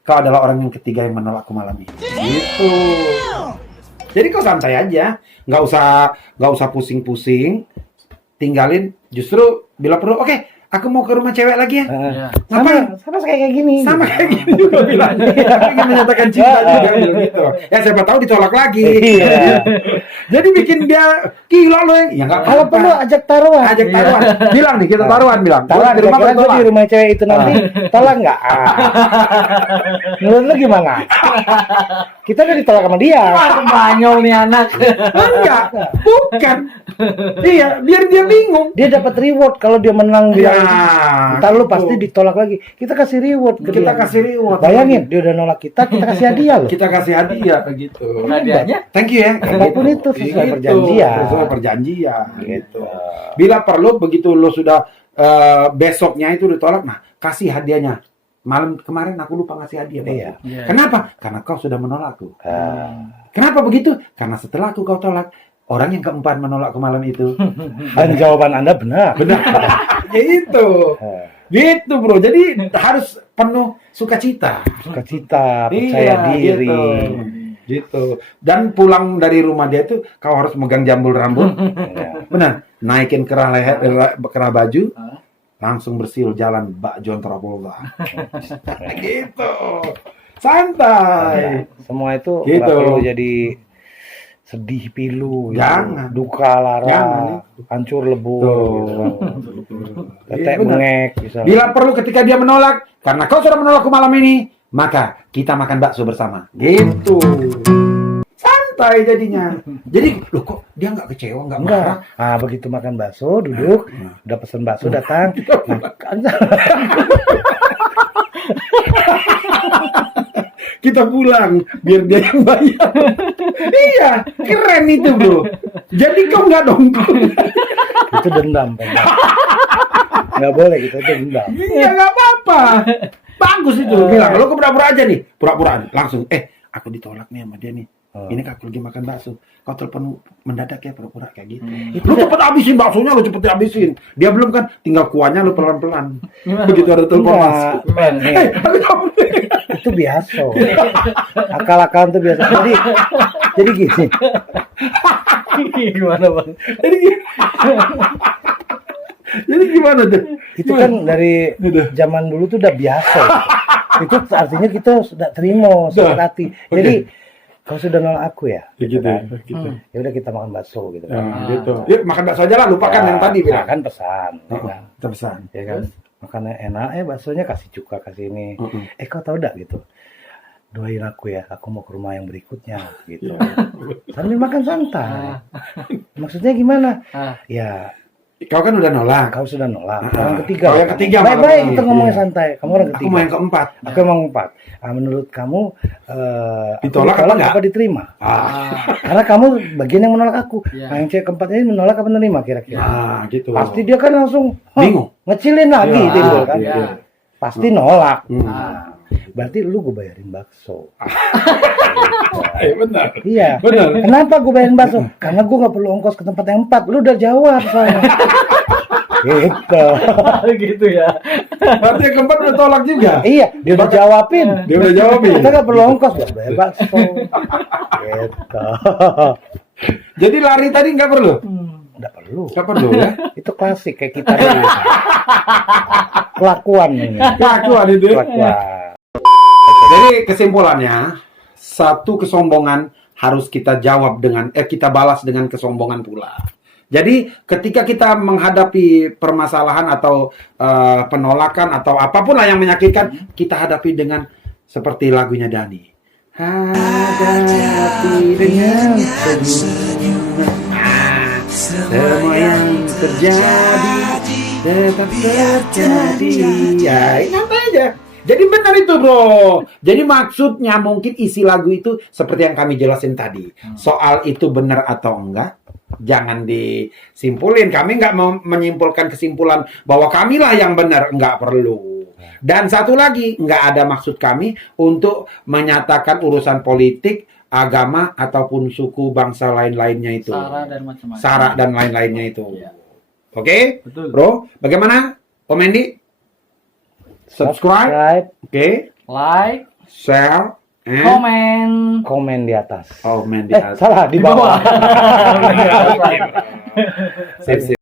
kau adalah orang yang ketiga yang menolakku malam ini. Gitu. Jadi kau santai aja, nggak usah pusing-pusing, tinggalin. Justru bila perlu, oke, aku mau ke rumah cewek lagi ya. Ya. Ngapain? Sama kayak gini. Sama kayak gini juga bilangnya. Aku ingin menyatakan cinta juga gitu. Ya siapa tahu ditolak lagi. Iya. Jadi bikin dia gila loh yang. Ya nggak Kalau perlu ajak taruhan. ajak taruhan. Bilang nih kita taruhan bilang. Taruhan, Di rumah kira-kira gue tolak. di rumah cewek itu nanti tolak nggak? Menurut lu gimana? Kita udah ditolak sama dia. Banyol nih anak. Enggak, bukan. Iya, biar dia bingung. Dia dapat reward kalau dia menang bilang. Ya, Ntar lu gitu. pasti ditolak lagi. Kita kasih reward ke Kita dia. kasih reward. Bayangin, dia udah nolak kita kasih hadiah loh. Kita kasih hadiah gitu. Hadiahnya Thank you ya. Apapun itu sesuai perjanjian. Sesuai perjanjian gitu. Bila perlu begitu lo sudah besoknya itu ditolak, nah kasih hadiahnya. Malam kemarin aku lupa ngasih hadiah. Bang. Iya. Iya. Kenapa? Karena kau sudah menolakku. Kenapa begitu? Karena setelah aku kau tolak, orang yang keempat menolakku malam itu. Dan jawaban Anda benar. Benar. Gitu. Gitu bro. Jadi harus penuh sukacita. Sukacita, percaya diri. Gitu. Dan pulang dari rumah dia itu kau harus megang jambul rambut. Benar. Naikin kerah leher, kerah baju. Langsung bersiul jalan Mbak John Travolta. Gitu. Santai. Semua itu Gitu. nggak perlu jadi sedih pilu, Jangan. duka lara, Jangan. hancur lebur, tetek Iya, benar. bengek, misalnya. Bila perlu ketika dia menolak, karena kau sudah menolakku malam ini, maka kita makan bakso bersama. Gitu. Santai jadinya. Jadi, loh kok dia nggak kecewa, nggak marah? Enggak. Nah, begitu makan bakso, duduk, udah pesen bakso datang. Kita pulang, biar dia yang bayar. Iya, keren itu bro. Jadi kau nggak dongkol. Itu dendam, Pak. Nggak boleh gitu, itu dendam. Iya, nggak apa-apa. Bagus itu. Bilang, lo pura-pura aja nih. Pura-pura. Langsung, aku ditolak nih sama dia nih. Ini aku lagi makan bakso. Kau telepon mendadak ya, pura-pura kayak gitu. Lu cepet habisin baksonya, lu cepet habisin. Dia belum kan, tinggal kuahnya lu pelan-pelan. Begitu ada telepon masuk. Men, nih, itu biasa. Akal-akalan itu biasa. Jadi gini. gimana bang? Jadi gimana tuh? Itu kan dari zaman dulu tuh udah biasa. Itu artinya kita sudah terima sakit hati. Jadi kau sudah nolak aku ya? Gitu. Ya udah kita makan bakso gitu kan. Nah, gitu. Yuk makan bakso aja lah, lupakan yang tadi Nah, bilang. kan pesan. Ya kan? Kita pesan. Ya kan? Makannya enak baksonya kasih cuka, kasih ini. Kau tahu enggak gitu? Doain aku ya, aku mau ke rumah yang berikutnya gitu. Sambil makan santai. Maksudnya gimana? Ya, Kau kan udah nolak. kau sudah nolak. Orang ketiga. Kau yang ketiga Baik-baik malam kita ini. ngomongnya Iya. santai. Kamu orang Aku ketiga. mau yang keempat. Aku emang empat. Menurut kamu aku Ditolak apa ditolak enggak? apa diterima? Karena kamu bagian yang menolak aku. Iya. Nah, yang cewek keempat ini menolak apa menerima kira-kira? Nah, gitu. Pasti dia kan langsung Bingung. ngecilin lagi Iya, timbul kan. iya. pasti nolak. Nah, Berarti lu gue bayarin bakso. Benar. Iya. Benar. Kenapa gue bayarin bakso? Karena gue nggak perlu ongkos ke tempat yang 4. Lu udah jawab soalnya. Gitu. gitu ya. Berarti yang keempat udah tolak juga. Iya, dia udah jawabin. Dia udah jawabin. Kita nggak perlu ongkos buat bayar bakso. Gitu. Jadi lari tadi nggak perlu. Nggak perlu. Nggak perlu ya. Itu klasik kayak kita dulu. Kelakuan ini. Kelakuan itu. Kelakuan. Jadi kesimpulannya, satu kesombongan harus kita jawab dengan kita balas dengan kesombongan pula. Jadi ketika kita menghadapi permasalahan atau penolakan atau apapun lah yang menyakitkan, kita hadapi dengan seperti lagunya Dani. Hadapi dengan senyum. Semua yang terjadi tetap terjadi. Ya, ingat aja. Jadi benar itu, bro. Jadi maksudnya mungkin isi lagu itu seperti yang kami jelasin tadi. Soal itu benar atau enggak, jangan disimpulin. Kami nggak mau menyimpulkan kesimpulan bahwa kamilah yang benar. Nggak perlu. Dan satu lagi, nggak ada maksud kami untuk menyatakan urusan politik, agama, ataupun suku, bangsa lain-lainnya itu. Sara dan macam-macam. Sara dan lain-lainnya itu. Iya. Oke? Betul. Bro, bagaimana? Om Andy? Subscribe. Oke? Like, Share. And komen. Komen di atas. comment di atas. Salah, di bawah. Sip, sip.